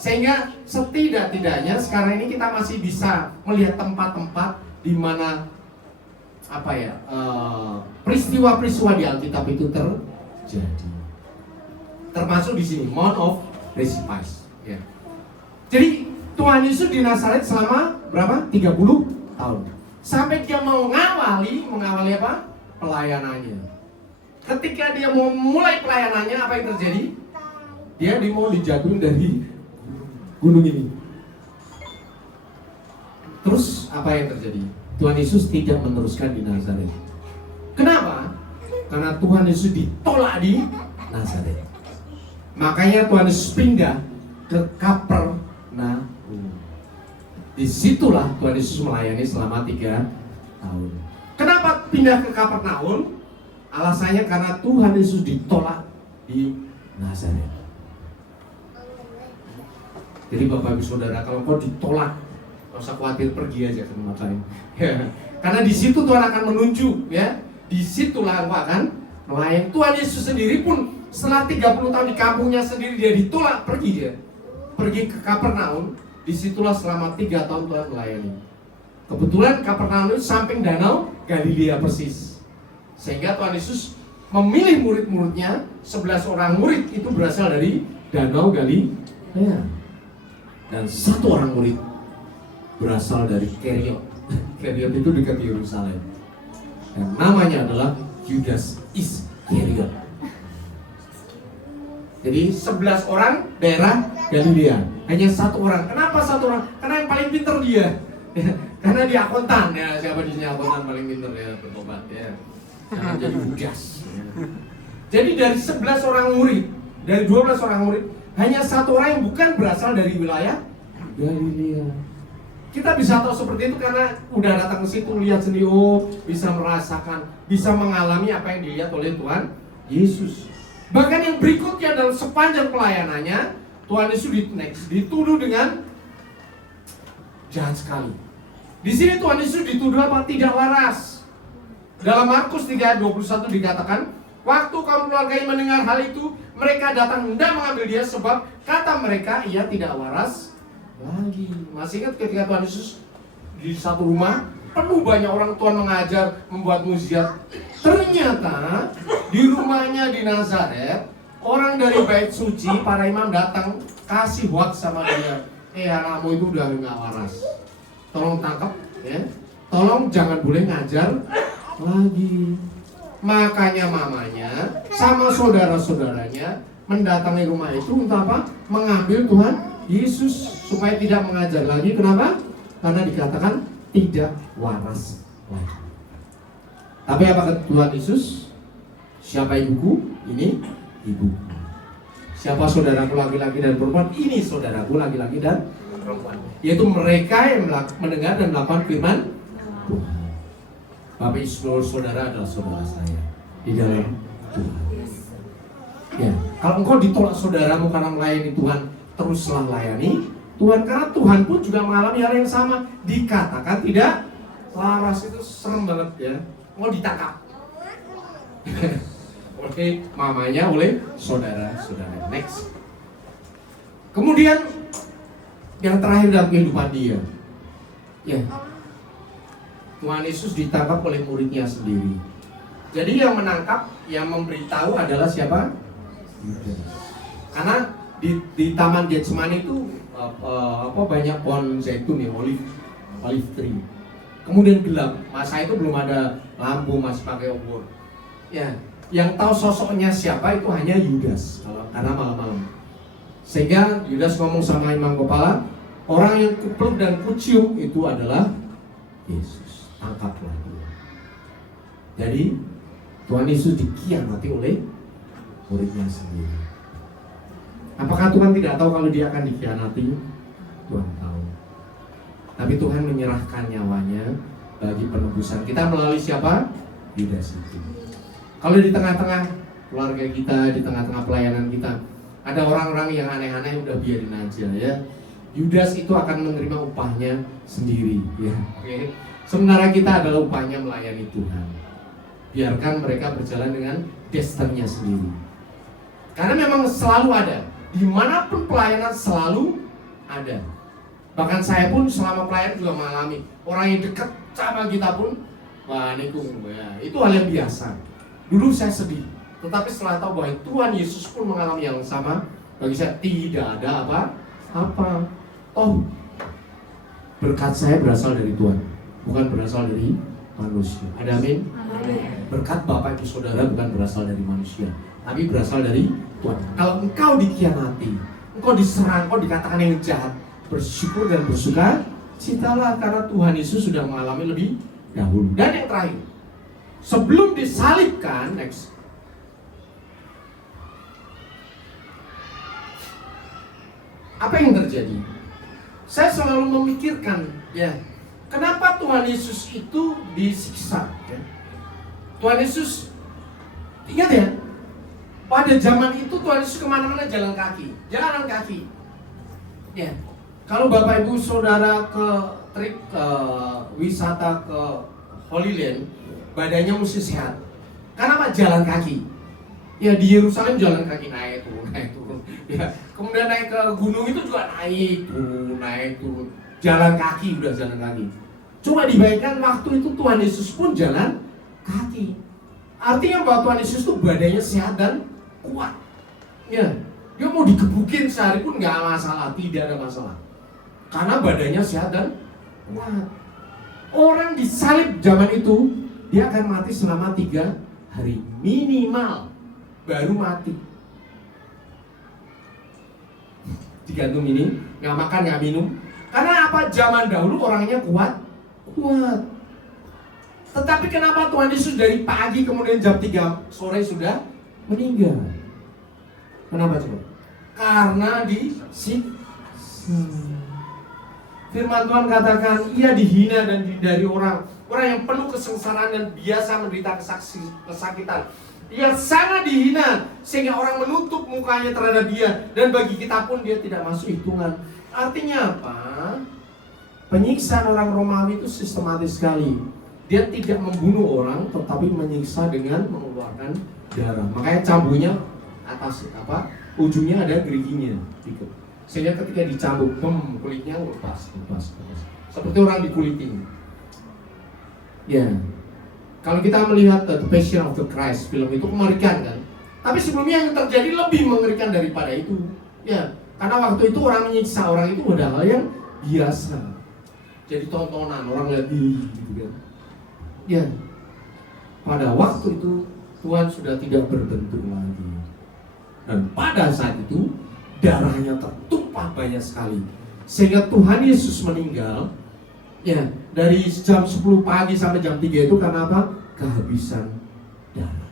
Sehingga setidak-tidaknya sekarang ini kita masih bisa melihat tempat-tempat di mana peristiwa-peristiwa di Alkitab itu terjadi. Termasuk di sini Mount of Precipice. Ya. Jadi Tuhan Yesus di Nazaret selama berapa? 30 tahun. Sampai dia mau mengawali apa? Pelayanannya. Ketika dia mau mulai pelayanannya, apa yang terjadi? Dia mau dijatuhin dari gunung ini. Terus apa yang terjadi? Tuhan Yesus tidak meneruskan di Nazaret. Kenapa? Karena Tuhan Yesus ditolak di Nazaret. Makanya Tuhan Yesus pindah ke Kapernaum. Disitulah Tuhan Yesus melayani selama 3 tahun. Kenapa pindah ke Kapernaum? Alasannya karena Tuhan Yesus ditolak di Nazaret. Jadi Bapak Ibu Saudara, kalau kau ditolak, gak usah khawatir, pergi aja ke tempat lain. Karena di situ Tuhan akan menunjuk, ya. Disitulah engkau akan melayani. Tuhan Yesus sendiri pun setelah 30 tahun di kampungnya sendiri, dia ditolak, pergi dia. Pergi ke Kapernaum, disitulah selama 3 tahun Tuhan melayani. Kebetulan Kapernaum itu samping danau Galilea persis. Sehingga Tuhan Yesus memilih murid-muridnya, 11 orang murid itu berasal dari danau Galilea. Dan 1 orang murid berasal dari Keriot. Keriot itu dekat Yerusalem. Dan namanya adalah Yudas Iskariot. Jadi 11 orang daerah Galilea, hanya 1 orang. Kenapa 1 orang? Karena yang paling pintar dia. Karena dia akuntan, ya. Siapa di sini akuntan paling pintar, ya, bertobat, ya. Karena jadi Yudas. Jadi dari 11 orang murid, dari 12 orang murid, hanya 1 orang yang bukan berasal dari wilayah Galilea. Kita bisa tahu seperti itu karena udah datang ke situ, lihat sendiri, oh, bisa merasakan, bisa mengalami apa yang dilihat oleh Tuhan Yesus. Bahkan yang berikutnya dalam sepanjang pelayanannya, Tuhan Yesus dituduh dengan jahat sekali. Di sini Tuhan Yesus dituduh apa? Tidak waras. Dalam Markus 3:21 dikatakan, waktu kaum keluarganya mendengar hal itu, mereka datang hendak mengambil dia sebab kata mereka, ia tidak waras lagi. Masih ingat ketika Tuhan Yesus di satu rumah penuh banyak orang, Tuhan mengajar, membuat mukjizat. Ternyata di rumahnya di Nazaret, orang dari bait suci, para imam datang kasih hoaks sama dia. Anakmu itu udah nggak waras. Tolong tangkap, ya. Tolong jangan boleh ngajar lagi. Makanya mamanya sama saudara-saudaranya mendatangi rumah itu untuk apa? Mengambil Tuhan Yesus supaya tidak mengajar lagi. Kenapa? Karena dikatakan tidak waras lagi. Tapi apa kata Tuhan Yesus? Siapa ibuku? Ini ibuku. Siapa saudaraku laki-laki dan perempuan? Ini saudaraku laki-laki dan perempuan. Yaitu mereka yang mendengar dan melakukan firman Tuhan. Bapak Ibu saudara adalah saudara saya di dalam Tuhan. Ya, kalau engkau ditolak saudaramu karena melayani Tuhan, teruslah layani Tuhan, karena Tuhan pun juga mengalami hal yang sama. Dikatakan tidak waras, itu serem banget, ya. Mau ditangkap oleh mamanya, oleh saudara-saudara. Next. Kemudian yang terakhir dalam kehidupan dia, ya, Tuhan Yesus ditangkap oleh muridnya sendiri. Jadi yang menangkap, yang memberitahu adalah siapa? Yudas. Karena di Taman Getsemani itu banyak pohon zaitun, ya, olive tree. Kemudian gelap, masa itu belum ada lampu, masih pakai obor. Ya, yang tahu sosoknya siapa itu hanya Yudas, karena malam-malam. Sehingga Yudas ngomong sama imam kepala, orang yang kupeluk dan kucium itu adalah Yesus. Tangkaplah dia. Jadi Tuhan Yesus dikhianati oleh muridnya sendiri. Apakah Tuhan tidak tahu kalau dia akan dikhianati? Tuhan tahu. Tapi Tuhan menyerahkan nyawanya bagi penebusan kita melalui siapa? Yudas itu. Kalau di tengah-tengah keluarga kita, di tengah-tengah pelayanan kita, ada orang-orang yang aneh-aneh, udah biarin aja, ya. Yudas itu akan menerima upahnya sendiri, ya. Oke. Sementara kita adalah upahnya melayani Tuhan. Biarkan mereka berjalan dengan destiny-nya sendiri. Karena memang selalu ada, dimanapun pelayanan selalu ada. Bahkan saya pun selama pelayanan juga mengalami orang yang dekat sama kita pun, wah ini ya, itu hal yang biasa. Dulu saya sedih, tetapi setelah tahu bahwa Tuhan Yesus pun mengalami yang sama, bagi saya tidak ada apa-apa. Oh, berkat saya berasal dari Tuhan, bukan berasal dari manusia. Ada amin? Berkat Bapak Ibu Saudara bukan berasal dari manusia, tapi berasal dari Tuhan. Kalau engkau dikhianati, engkau diserang, engkau dikatakan yang jahat, bersyukur dan bersuka citalah karena Tuhan Yesus sudah mengalami lebih dahulu. Dan yang terakhir, sebelum disalibkan, next. Apa yang terjadi? Saya selalu memikirkan, ya, kenapa Tuhan Yesus itu disiksa? Ya? Tuhan Yesus, ingat ya, pada zaman itu Tuhan Yesus kemana-mana jalan kaki. Ya, kalau Bapak Ibu Saudara ke trip wisata ke Holy Land, badannya mesti sehat. Kenapa jalan kaki? Ya di Yerusalem jalan kaki naik turun. Ya, kemudian naik ke gunung itu juga naik turun. Jalan kaki, udah jalan kaki. Coba dibayangkan waktu itu Tuhan Yesus pun jalan kaki. Artinya bahwa Tuhan Yesus itu badannya sehat dan kuat. Ya, dia mau digebukin sehari pun nggak masalah, tidak ada masalah. Karena badannya sehat dan kuat. Orang disalib zaman itu, dia akan mati selama 3 hari minimal, baru mati. Digantung ini, nggak makan, nggak minum. Karena apa? Zaman dahulu orangnya kuat. Tetapi kenapa Tuhan Yesus dari pagi kemudian jam 3 sore sudah meninggal? Kenapa coba? Karena disiksa. Firman Tuhan katakan ia dihina dan dihindari orang yang penuh kesengsaraan dan biasa menderita kesakitan. Ia sangat dihina sehingga orang menutup mukanya terhadap dia, dan bagi kita pun dia tidak masuk hitungan. Artinya apa? Penyiksaan orang Romawi itu sistematis sekali. Dia tidak membunuh orang, tetapi menyiksa dengan mengeluarkan darah. Makanya cambuknya atas ujungnya ada geriginya, sehingga ketika dicambuk, kulitnya lepas. Seperti orang dikulitin. Ya, kalau kita melihat The Passion of the Christ, film itu mengerikan kan. Tapi sebelumnya yang terjadi lebih mengerikan daripada itu. Ya, karena waktu itu orang menyiksa orang itu udah hal yang biasa. Jadi tontonan, orang lihat gitu kan. Ya, pada waktu itu Tuhan sudah tidak berbentuk lagi. Dan pada saat itu darahnya tertumpah banyak sekali, sehingga Tuhan Yesus meninggal. Ya, dari jam 10 pagi sampai jam 3 itu karena apa? Kehabisan darah.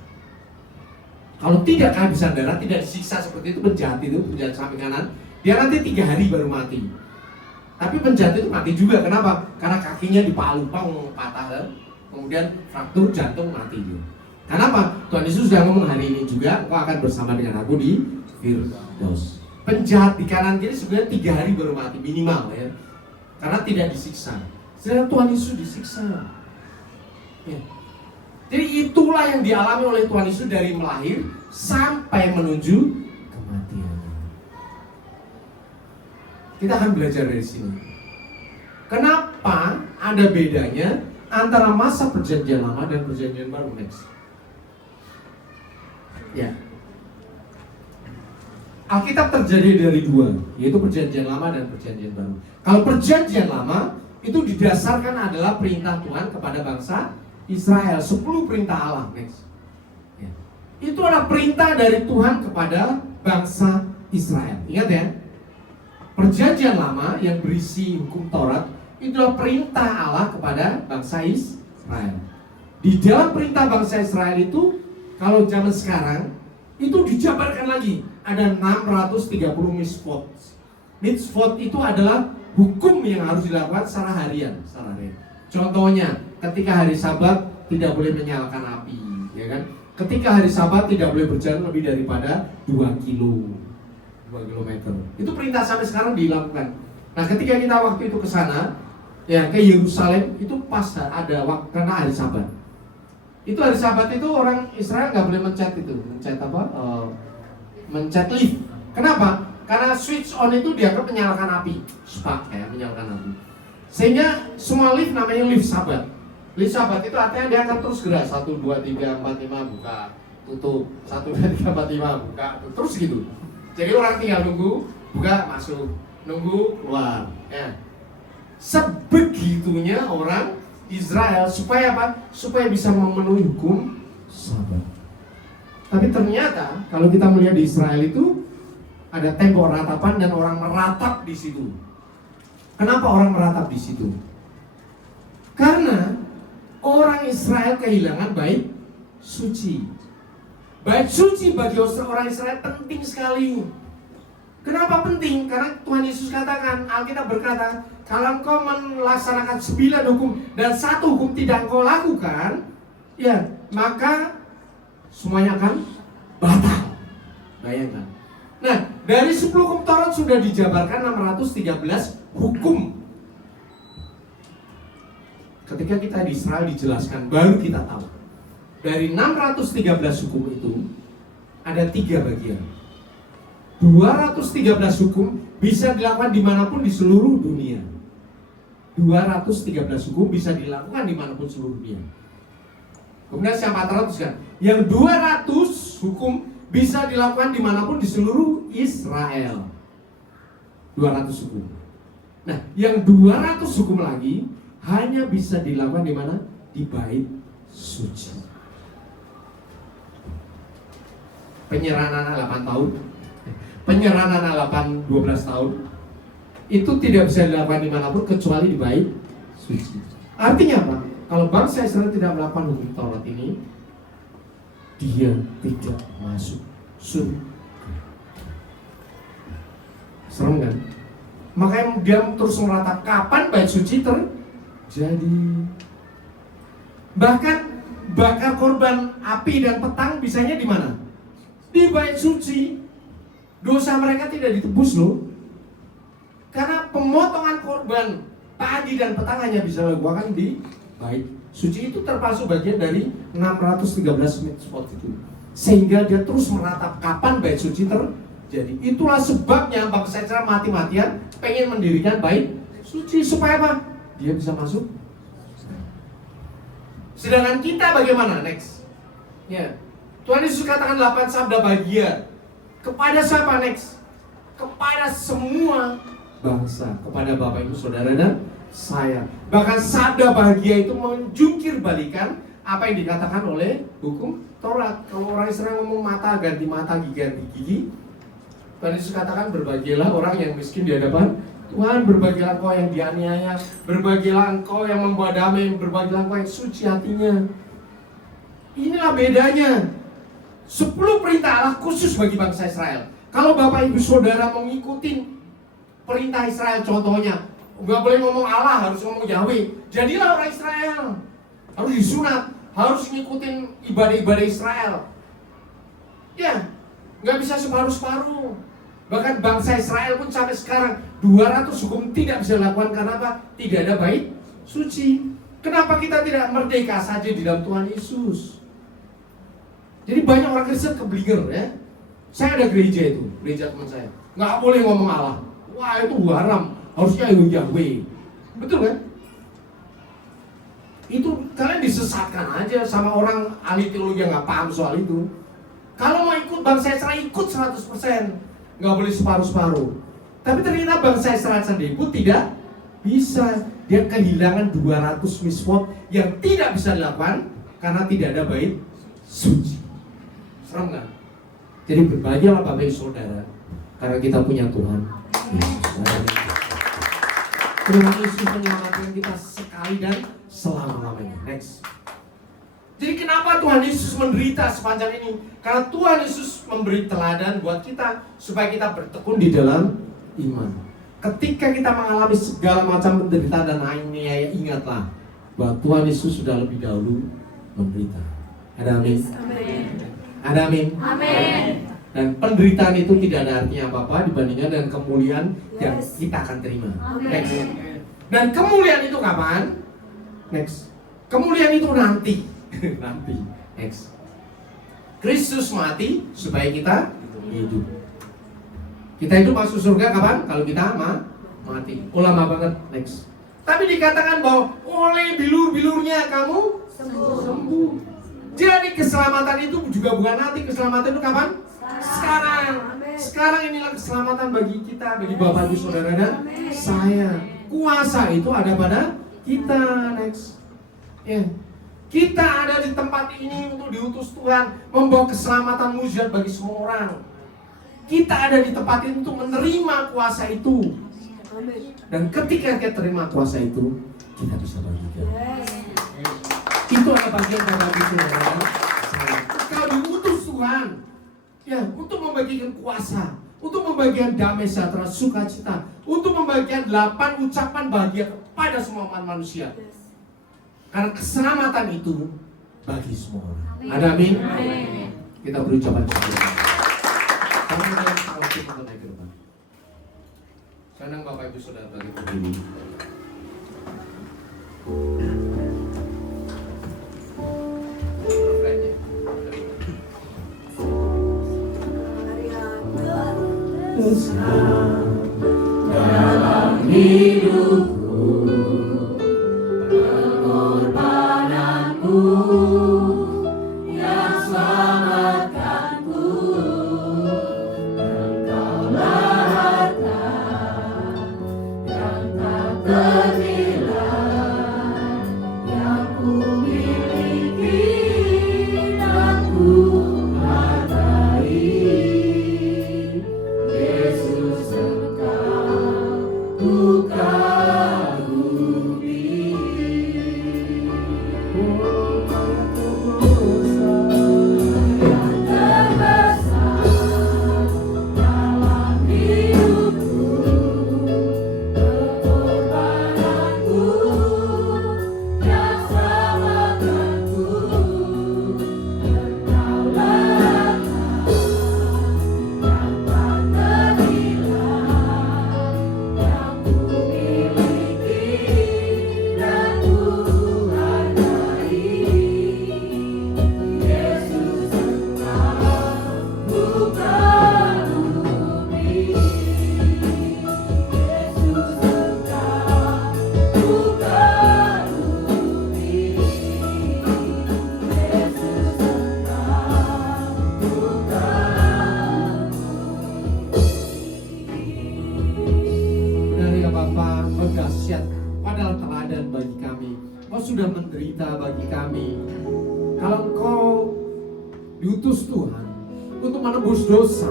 Kalau tidak kehabisan darah, tidak disiksa seperti itu, penjahat samping kanan, dia nanti 3 hari baru mati. Tapi penjahat itu mati juga, kenapa? Karena kakinya dipalu, patah, kemudian fraktur jantung, mati dia. Kenapa? Tuhan Yesus sudah ngomong hari ini juga, kau akan bersama dengan aku di Firdaus. Penjahat di kanan kiri sebenarnya 3 hari baru mati minimal ya, karena tidak disiksa. Sedangkan Tuhan Yesus disiksa. Ya. Jadi itulah yang dialami oleh Tuhan Yesus dari melahir sampai menuju kematian. Kita akan belajar dari sini. Kenapa ada bedanya antara masa perjanjian lama dan perjanjian baru? Next. Ya. Alkitab terjadi dari 2, yaitu perjanjian lama dan perjanjian baru. Kalau perjanjian lama itu didasarkan adalah perintah Tuhan kepada bangsa Israel, 10 perintah Allah. Next. Ya. Itu adalah perintah dari Tuhan kepada bangsa Israel. Ingat ya, perjanjian lama yang berisi hukum Taurat itu adalah perintah Allah kepada bangsa Israel. Di dalam perintah bangsa Israel itu, kalau zaman sekarang itu dijabarkan lagi, ada 630 mitzvot. Mitzvot itu adalah hukum yang harus dilakukan secara harian. Contohnya, ketika hari Sabat tidak boleh menyalakan api, ya kan? Ketika hari Sabat tidak boleh berjalan lebih daripada 2 kilometer. Itu perintah sampai sekarang dilakukan. Nah, ketika kita waktu itu ke sana, ya ke Yerusalem, itu pas ada waktu karena hari Sabat. Itu hari Sabat itu orang Israel nggak boleh mencet lift. Kenapa? Karena switch on itu dianggap menyalakan api, spark ya, menyalakan api. Sehingga semua lift namanya lift Sabat. Lift Sabat itu artinya dia akan terus gerak, 1, 2, 3, 4, 5 buka, tutup, 1, 2, 3, 4, 5 buka, terus gitu. Jadi orang tinggal nunggu, buka, masuk, nunggu, keluar. Ya. Sebegitunya orang Israel supaya apa? Supaya bisa memenuhi hukum Sabat. Tapi ternyata kalau kita melihat di Israel itu ada tembok ratapan dan orang meratap di situ. Kenapa orang meratap di situ? Karena orang Israel kehilangan bait suci. Bait suci bagi orang Israel penting sekali. Kenapa penting? Karena Tuhan Yesus katakan, Alkitab berkata, kalau engkau melaksanakan 9 hukum dan 1 hukum tidak engkau lakukan, ya maka semuanya akan batal. Bayangkan. Nah, dari 10 hukum Taurat sudah dijabarkan 613 hukum. Ketika kita di Israel dijelaskan, baru kita tahu. Dari 613 hukum itu ada 3 bagian. 213 hukum bisa dilakukan dimanapun di seluruh dunia. 213 hukum bisa dilakukan dimanapun seluruh dunia. Kemudian yang 400 kan? Yang 200 hukum bisa dilakukan dimanapun di seluruh Israel. 200 hukum. Nah, yang 200 hukum lagi hanya bisa dilakukan di mana? Di bait suci. Penyerahan anak 8 tahun, penyerahan anak 12 tahun, itu tidak bisa dilakukan dimanapun kecuali di bait suci. Artinya apa? Kalau bangsa Israel tidak melakukan hukum Taurat ini, dia tidak masuk surga. Serem kan? Makanya dia terus meratap kapan bait suci terjadi. Bahkan bakar korban api dan petang bisanya di mana? Di bait suci. Dosa mereka tidak ditebus loh. Karena pemotongan korban pagi dan petang hanya bisa dilakukan di bait suci. Itu termasuk bagian dari 613 mitzvot itu. Sehingga dia terus meratap kapan bait suci terjadi. Itulah sebabnya bangsa Israel mati-matian pengen mendirikan bait suci. Supaya apa? Dia bisa masuk. Sedangkan kita bagaimana? Next. Ya. Tuhan Yesus katakan 8 sabda bahagia. Kepada siapa next? Kepada semua bangsa, kepada Bapak Ibu Saudara dan saya. Bahkan sabda bahagia itu menjungkir balikan apa yang dikatakan oleh hukum Taurat. Kalau orang Israel ngomong mata ganti mata, gigi ganti gigi, Tuhan Yesus katakan berbahagialah orang yang miskin di hadapan Tuhan, berbahagialah engkau yang dianiaya, berbahagialah engkau yang membawa damai, berbahagialah engkau yang suci hatinya. Inilah bedanya. 10 perintah Allah khusus bagi bangsa Israel. Kalau Bapak Ibu Saudara mau ngikutin perintah Israel, contohnya nggak boleh ngomong Allah, harus ngomong Yahweh. Jadilah orang Israel. Harus disunat, harus ngikutin ibadah-ibadah Israel. Ya, nggak bisa separuh-separuh. Bahkan bangsa Israel pun sampai sekarang 200 hukum tidak bisa dilakukan karena apa? Tidak ada bait suci. Kenapa kita tidak merdeka saja di dalam Tuhan Yesus? Jadi banyak orang Kristen keblinger ya. Saya ada gereja itu, gereja teman saya. Nggak boleh ngomong Allah. Wah itu haram, harusnya Yahweh. Betul kan? Itu kalian disesatkan aja sama orang ahli teologi yang nggak paham soal itu. Kalau mau ikut bangsa Israel, ikut 100%. Nggak boleh separuh-separuh. Tapi ternyata bangsa Israel sendiri pun tidak bisa. Dia kehilangan 200 mitzvot yang tidak bisa dilakukan karena tidak ada bait suci. Serem kan? Jadi berbahagialah Bapak Ibu Saudara karena kita punya Tuhan Yesus. Tuhan Yesus menyelamatkan kita sekali dan selama-lamanya. Next. Jadi kenapa Tuhan Yesus menderita sepanjang ini? Karena Tuhan Yesus memberi teladan buat kita supaya kita bertekun di dalam iman. Ketika kita mengalami segala macam penderitaan dan aniaya, ingatlah bahwa Tuhan Yesus sudah lebih dahulu menderita. Ada amin? Amin. Ada amin? Amin. Dan penderitaan itu tidak ada artinya apa-apa dibandingkan dengan kemuliaan yang kita akan terima. Next. Dan kemuliaan itu kapan? Next. Kemuliaan itu nanti. Nanti. Next. Kristus mati supaya kita hidup. Kita hidup masuk surga kapan? Kalau kita mati. Lama banget. Next. Tapi dikatakan bahwa oleh bilur-bilurnya kamu sembuh. Jadi keselamatan itu juga bukan nanti, keselamatan itu kapan? Sekarang. Sekarang inilah keselamatan bagi kita, bagi Bapak Ibu Saudara dan saya. Kuasa itu ada pada kita. Next. Ya. Kita ada di tempat ini untuk diutus Tuhan membawa keselamatan mujizat bagi semua orang. Kita ada di tempat ini untuk menerima kuasa itu. Dan ketika kita terima kuasa itu, kita bisa bagikan. Itu adalah bagian dari Tuhan. Kalau diutus Tuhan, ya, untuk membagikan kuasa, untuk membagikan damai sejahtera, sukacita, untuk membagikan 8 ucapan bahagia kepada semua manusia. Karena keselamatan itu bagi semua orang. Ada amin? Kita beri ucapan syukur. Kemudian waktu kita naik ke depan. Senang Bapak Ibu Saudara bagi berdiri. Dalam hidupku, pengorbananmu yang selamatkanku, Engkaulah harta yang tak ternilai yang ku miliki dan ku hargai. Yesus, Engkau ku kagumi. Yang terbesar dalam hidupku, pengorbananku yang selamatkanku, Engkaulah yang tak ternilai yang ku miliki dan ku hargai. Yesus, Engkau ku kagumi. Yesus, Engkau ku kagumi. Yesus, Engkau ku Benar ya Bapak, Kau dahsyat, padahal teladan bagi kami. Kau sudah menderita bagi kami. Kalau Engkau diutus Tuhan untuk menebus dosa,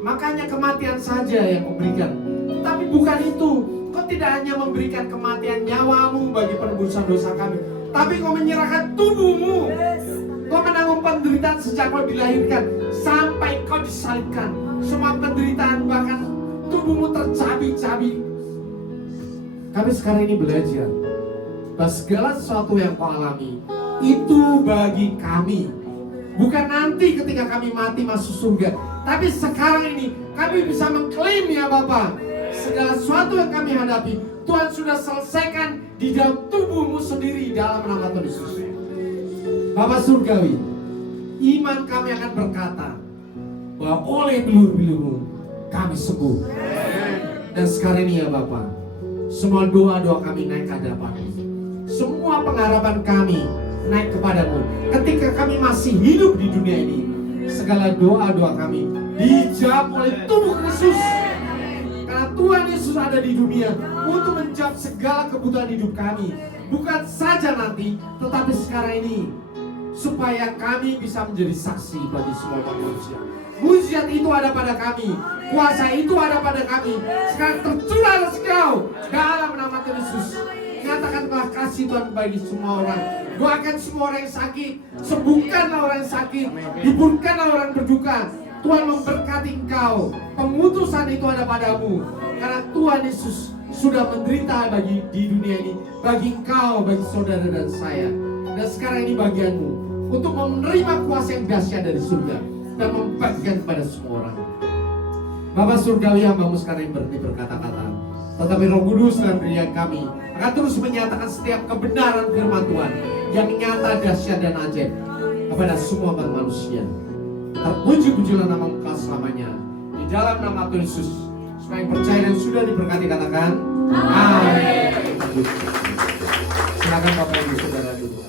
makanya kematian saja yang Kau berikan. Tapi bukan itu, Kau tidak hanya memberikan kematian nyawamu bagi penebusan dosa kami, tapi Kau menyerahkan tubuhmu. Kau menanggung penderitaan sejak Kau dilahirkan sampai Kau disalibkan. Semua penderitaan, bahkan tubuhmu tercabi-cabi. Kami sekarang ini belajar bahwa segala sesuatu yang Kau alami itu bagi kami. Bukan nanti ketika kami mati masuk surga, tapi sekarang ini kami bisa mengklaim ya Bapak, segala sesuatu yang kami hadapi Tuhan sudah selesaikan di dalam tubuhmu sendiri dalam nama Tuhan Yesus. Bapak Surgawi, iman kami akan berkata bahwa oleh bilur-bilurmu kami sembuh. Dan sekarang ini ya Bapak, semua doa-doa kami naik ke hadapan-Mu. Semua pengharapan kami naik kepadamu. Ketika kami masih hidup di dunia ini, segala doa-doa kami dijawab oleh tubuh Kristus. Karena Tuhan Yesus ada di dunia untuk menjawab segala kebutuhan hidup kami. Bukan saja nanti, tetapi sekarang ini. Supaya kami bisa menjadi saksi bagi semua manusia. Mujizat itu ada pada kami, kuasa itu ada pada kami. Sekarang tercurah Engkau dalam nama Tuhan Yesus. Nyatakanlah kasih Tuhan bagi semua orang. Doakan semua orang yang sakit, sembuhkanlah orang yang sakit, hiburkanlah orang yang berduka. Tuhan memberkati engkau. Pengutusan itu ada padamu. Karena Tuhan Yesus sudah menderita bagi di dunia ini, bagi engkau, bagi saudara dan saya. Dan sekarang ini bagianmu untuk menerima kuasa yang dahsyat dari surga dan membagikan kepada semua orang. Bapak Surgawi, hamba-Mu sekarang yang berhenti berkata-kata, tetapi Roh Kudus dalam diri kami akan terus menyatakan setiap kebenaran firman Tuhan yang nyata, dahsyat dan ajaib kepada semua manusia. Terpuji-pujilah nama Engkau selamanya. Di dalam nama Tuhan Yesus, semua yang percaya dan sudah diberkati katakan amin. Silakan Bapak Ibu Saudara duduk.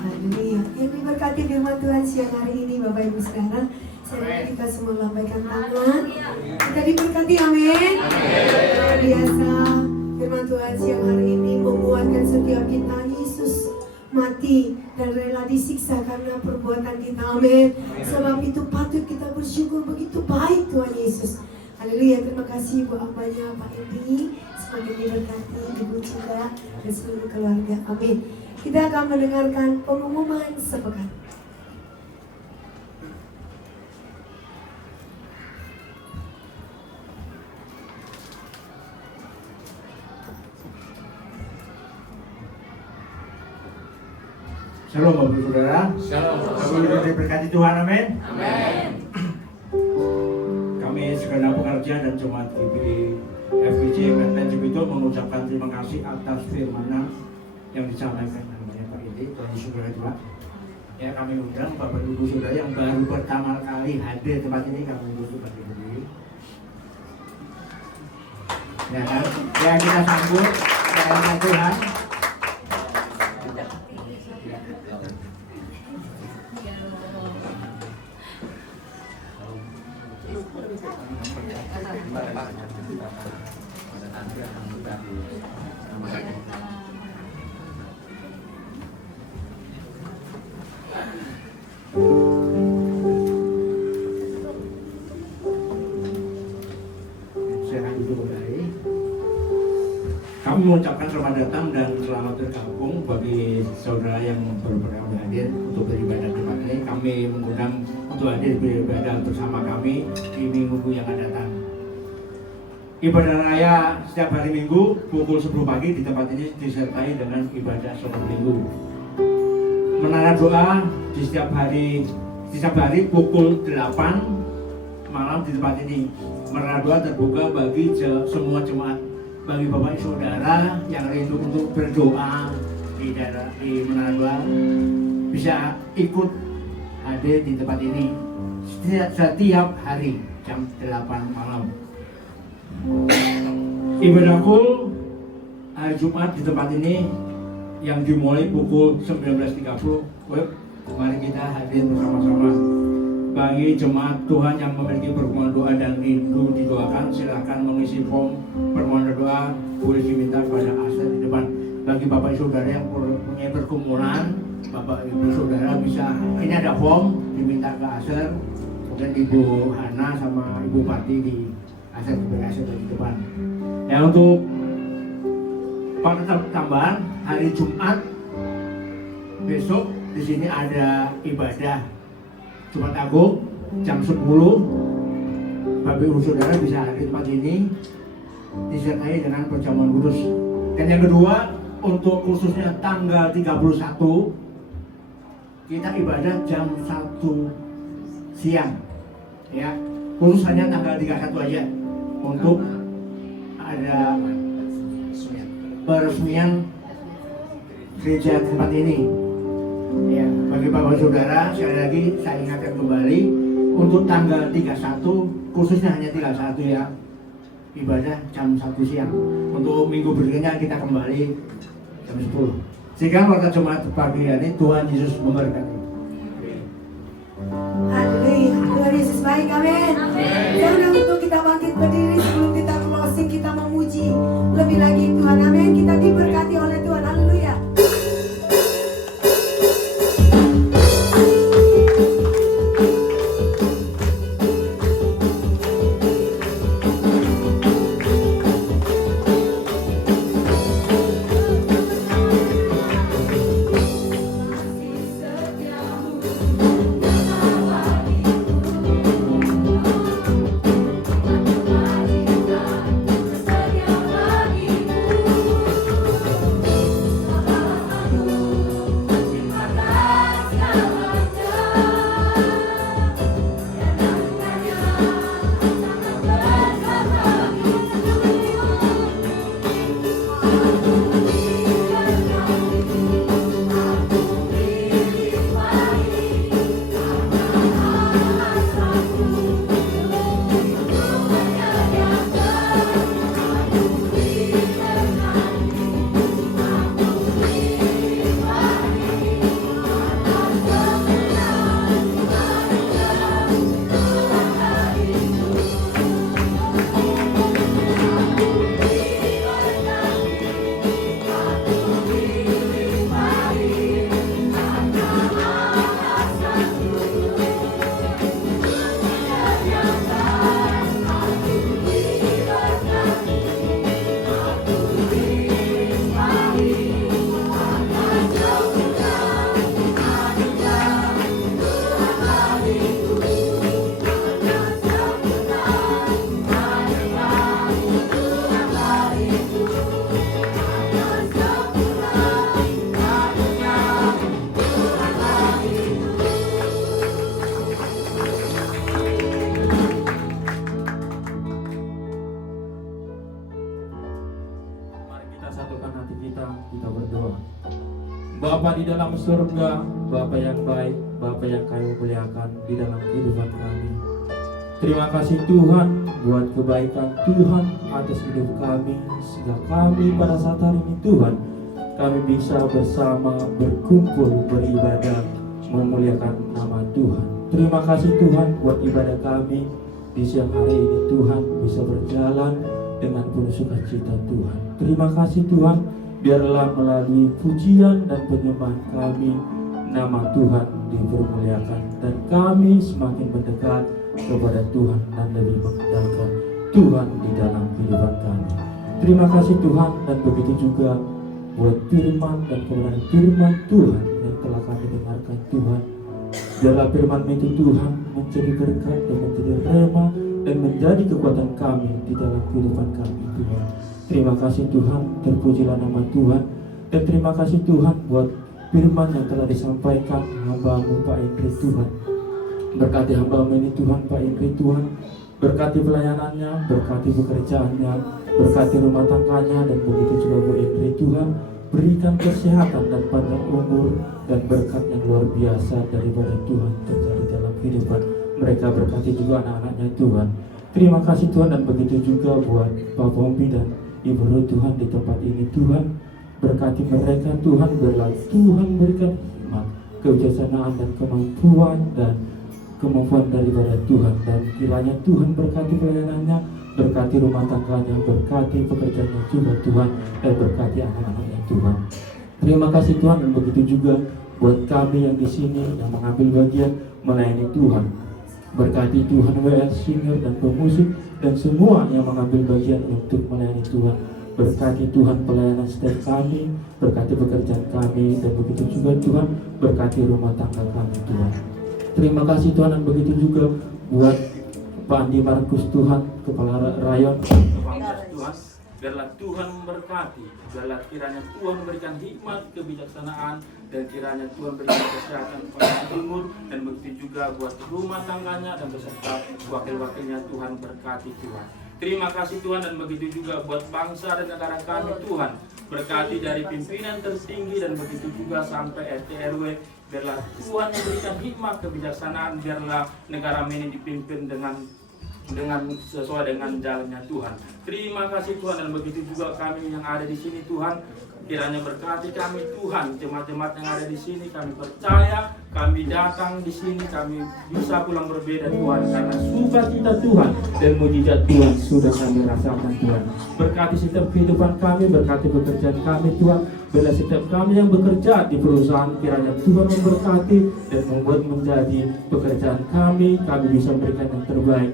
Haleluya. Yang diberkati firman Tuhan siang hari ini Bapak Ibu Saudara, Sekarang kita semua lambaikan tangan. Kita diberkati, amin. Luar biasa. Firman Tuhan siang hari ini menguatkan setiap kita. Yesus mati dan rela disiksa karena perbuatan kita, amin. Sebab itu patut kita bersyukur, begitu baik Tuhan Yesus. Haleluya, terima kasih buat abahnya Pak Endi. Semakin diberkati, ibu juga dan seluruh keluarga, amin. Kita akan mendengarkan pengumuman sepekan. Shalom Bapak Saudara. Shalom. Saudara diberkati Tuhan, amin. Amin. Kami segenap pekerja dan jemaat GBI FGC Keten Cibito mengucapkan terima kasih atas firman yang disampaikan namanya Pak Edi dari saudara juga. Ya, kami undang Bapak Ibu Saudara yang baru pertama kali hadir tempat ini, kami undang berdiri. Ya kan? Ya, kita sambut dengan Tuhan. Kami mengucapkan selamat datang dan selamat bergabung bagi saudara yang baru pertama hadir untuk beribadah di tempat ini. Kami mengundang untuk hadir beribadah bersama kami di minggu yang akan datang. Ibadah raya setiap hari Minggu pukul 10 pagi di tempat ini disertai dengan ibadah sholat Minggu. Menara doa di setiap hari pukul 8 malam di tempat ini. Menara doa terbuka bagi semua jemaat. Bagi Bapak Saudara yang rindu untuk berdoa di Menara Doa bisa ikut hadir di tempat ini setiap hari jam 8 malam. Ibadah kul hari Jumat di tempat ini yang dimulai pukul 19.30. Mari kita hadir bersama-sama. Bagi jemaat Tuhan yang memiliki permohonan doa dan rindu didoakan, silakan mengisi form permohonan doa, boleh diminta kepada Aser di depan. Bagi Bapak Saudara yang punya pergumulan, Bapak Ibu Saudara bisa, ini ada form, diminta ke Aser, kemudian Ibu Hana sama Ibu Pati di Aser di depan. Ya, untuk tambahan hari Jumat besok di sini ada ibadah Jumat Agung jam 10. Bapak Ibu Saudara bisa hadir tempat ini disertai dengan perjamuan kudus. Dan yang kedua, untuk khususnya tanggal 31 kita ibadah jam 1 siang. Ya, khusus hanya tanggal 31 aja untuk ada peresmian gereja tempat ini. Ya, bagi Bapak Saudara, sekali lagi saya ingatkan kembali untuk tanggal 31, khususnya hanya 31 ya, ibadah jam 1 siang. Untuk minggu berikutnya kita kembali jam 10. Sehingga warga jemaat pagi ini Tuhan Yesus memberkati. Haleluya, Tuhan Yesus baik, amin. Jangan untuk kita bangkit berdiri sebelum kita closing, kita memuji lebih lagi Tuhan, amin. Kita diberkati oleh Tuhan, haleluya. Bapa di dalam surga, Bapa yang baik, Bapa yang kami muliakan di dalam kehidupan kami. Terima kasih Tuhan buat kebaikan Tuhan atas hidup kami, sehingga kami pada saat hari ini Tuhan, kami bisa bersama berkumpul beribadah memuliakan nama Tuhan. Terima kasih Tuhan buat ibadah kami di siang hari ini Tuhan bisa berjalan dengan penuh sukacita Tuhan. Terima kasih Tuhan, biarlah melalui pujian dan penyembahan kami nama Tuhan dipermuliakan dan kami semakin mendekat kepada Tuhan dan lebih mengenalkan Tuhan di dalam kehidupan kami. Terima kasih Tuhan, dan begitu juga buat firman dan kebenaran firman Tuhan yang telah kami dengarkan Tuhan. Biarlah firman itu Tuhan menjadi berkat dan menjadi rema dan menjadi kekuatan kami di dalam kehidupan kami Tuhan. Terima kasih Tuhan, terpujilah nama Tuhan, dan terima kasih Tuhan buat firman yang telah disampaikan hamba-Mu Pak Indri Tuhan. Berkati hamba-Mu ini Tuhan, Pak Indri Tuhan, berkati pelayanannya, berkati pekerjaannya, berkati rumah tangganya, dan begitu juga Bu Indri Tuhan, berikan kesehatan dan panjang umur dan berkat yang luar biasa daripada Tuhan terjadi dalam kehidupan mereka. Berkati juga anak-anaknya Tuhan. Terima kasih Tuhan, dan begitu juga buat Pak Pompi dan Ibu Ruth Tuhan di tempat ini Tuhan. Berkati mereka Tuhan, biarlah Tuhan berikan hikmat, kebijaksanaan dan kemampuan daripada Tuhan, dan kiranya Tuhan berkati pelayanannya, berkati rumah tangganya, berkati pekerjaannya juga Tuhan, dan berkati anak-anaknya Tuhan. Terima kasih Tuhan, dan begitu juga buat kami yang di sini yang mengambil bagian melayani Tuhan. Berkati Tuhan WL Singer dan pemusik dan semua yang mengambil bagian untuk melayani Tuhan. Berkati Tuhan pelayanan setiap kami, berkati pekerjaan kami, dan begitu juga Tuhan berkati rumah tangga kami Tuhan. Terima kasih Tuhan, dan begitu juga buat Pak Andi Markus Tuhan, Kepala Rayon Tuhan. Biarlah Tuhan memberkati, biarlah kiranya Tuhan memberikan hikmat, kebijaksanaan, dan kiranya Tuhan berikan kesehatan pada umur, dan begitu juga buat rumah tangganya dan beserta wakil-wakilnya Tuhan berkati Tuhan. Terima kasih Tuhan, dan begitu juga buat bangsa dan negara kami Tuhan. Berkati dari pimpinan tertinggi dan begitu juga sampai RT RW. Biarlah Tuhan memberikan hikmat, kebijaksanaan, biarlah negara ini dipimpin dengan sesuai dengan jalannya Tuhan. Terima kasih Tuhan, dan begitu juga kami yang ada di sini Tuhan. Kiranya berkati kami Tuhan, jemaat-jemaat yang ada di sini. Kami percaya, kami datang di sini, kami bisa pulang berbeda Tuhan, karena sukacita Tuhan dan mujizat Tuhan sudah kami rasakan Tuhan. Berkati setiap kehidupan kami, berkati pekerjaan kami Tuhan. Bila setiap kami yang bekerja di perusahaan, kiranya Tuhan memberkati dan membuat menjadi pekerjaan kami bisa memberikan yang terbaik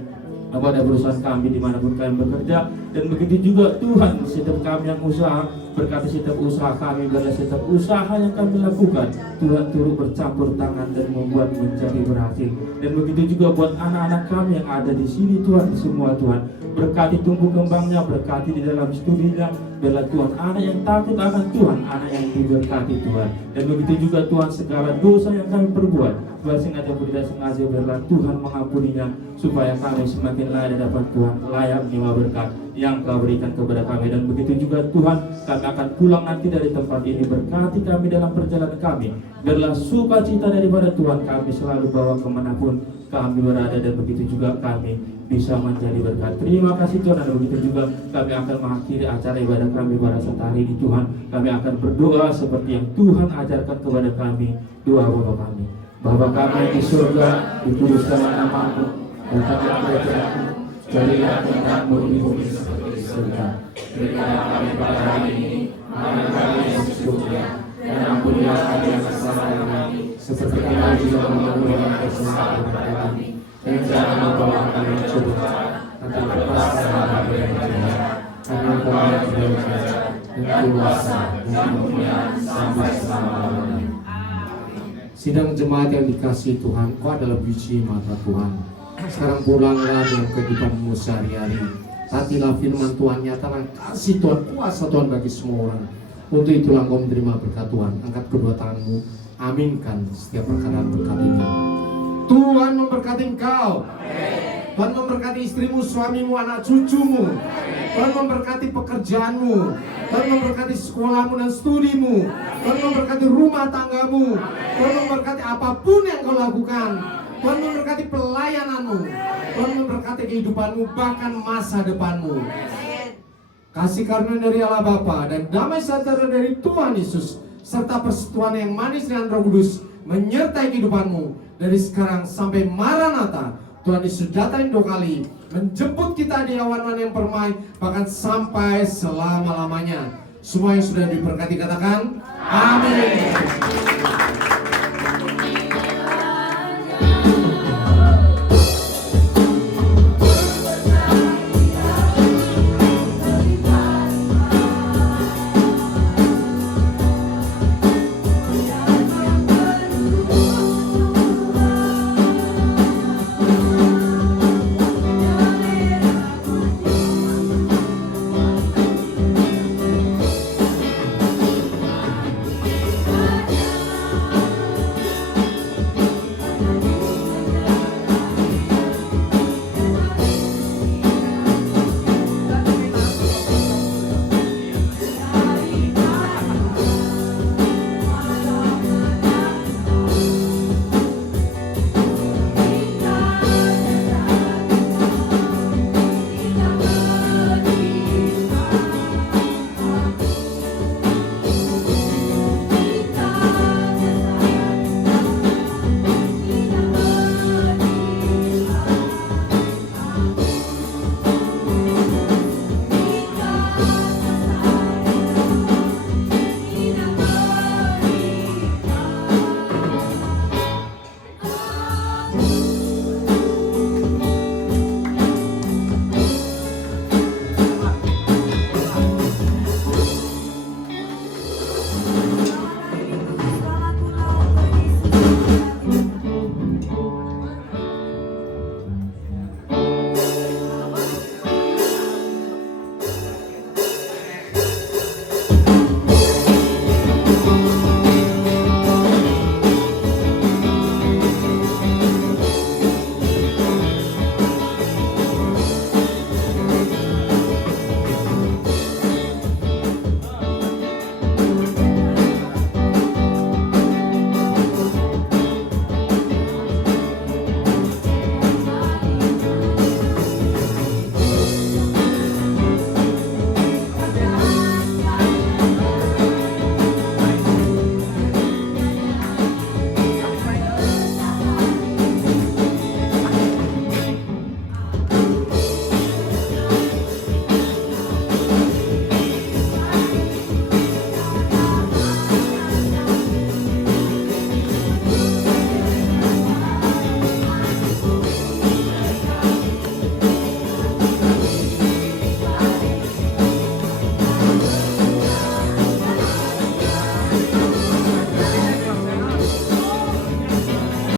kepada perusahaan kami dimanapun kami bekerja. Dan begitu juga Tuhan, setiap kami yang usaha, berkati setiap usaha kami, biarlah setiap usaha yang kami lakukan Tuhan turut bercampur tangan dan membuat menjadi berhasil. Dan begitu juga buat anak-anak kami yang ada di sini Tuhan, semua Tuhan, berkati tumbuh kembangnya, berkati di dalam studinya. Biarlah Tuhan anak yang takut akan Tuhan, anak yang diberkati Tuhan. Dan begitu juga Tuhan, segala dosa yang kami perbuat, baik sengaja maupun tidak sengaja, biarlah Tuhan mengampuninya, supaya kami semakin layak di hadapan Tuhan, layak menerima berkat yang Kau berikan kepada kami. Dan begitu juga Tuhan, kami akan pulang nanti dari tempat ini. Berkati kami dalam perjalanan kami, biarlah sukacita daripada Tuhan kami selalu bawa kemanapun kami berada, dan begitu juga kami bisa menjadi berkat. Terima kasih Tuhan, dan begitu juga kami akan mengakhiri acara ibadah kami pada saat hari ini Tuhan. Kami akan berdoa seperti yang Tuhan ajarkan kepada kami. Doa Bapa kami. Bapa kami di surga, dikuduskanlah nama-Mu, datanglah kerajaan-Mu, jadilah kehendak-Mu di bumi seperti di surga. Berikanlah kami pada hari ini makanan kami yang secukupnya, dan ampunilah kami yang kesalahan kami, seperti kami juga mengampuni orang kesalahan kepada kami. Dan jangan membawa kami ke cobaan, tetapi lepaskanlah kami dari yang jahat. Karena Engkau yang berkuasa dan kuasa dan kemuliaan sampai selama-lamanya. Sidang jemaat yang dikasihi Tuhan, Kau adalah biji mata Tuhan. Sekarang pulanglah dengan kehidupanmu sehari-hari. Taatilah firman Tuhan, nyatakan kasih Tuhan, kuasa Tuhan bagi semua orang. Untuk itulah Kau menerima berkat Tuhan. Angkat kedua tanganmu, aminkan setiap perkataan berkat ini. Tuhan memberkati engkau. Tuhan memberkati istrimu, suamimu, anak cucumu. Tuhan memberkati pekerjaanmu. Tuhan memberkati sekolahmu dan studimu. Tuhan memberkati rumah tanggamu. Tuhan memberkati apapun yang kau lakukan. Tuhan memberkati pelayananmu. Tuhan memberkati kehidupanmu, bahkan masa depanmu. Kasih karunia dari Allah Bapa dan damai sejahtera dari Tuhan Yesus serta persekutuan yang manis dengan Roh Kudus menyertai kehidupanmu dari sekarang sampai Maranatha. Tuhan Yesus datang 2 kali menjemput kita di awan-awan yang permai, bahkan sampai selama-lamanya. Semua yang sudah diberkati katakan amin.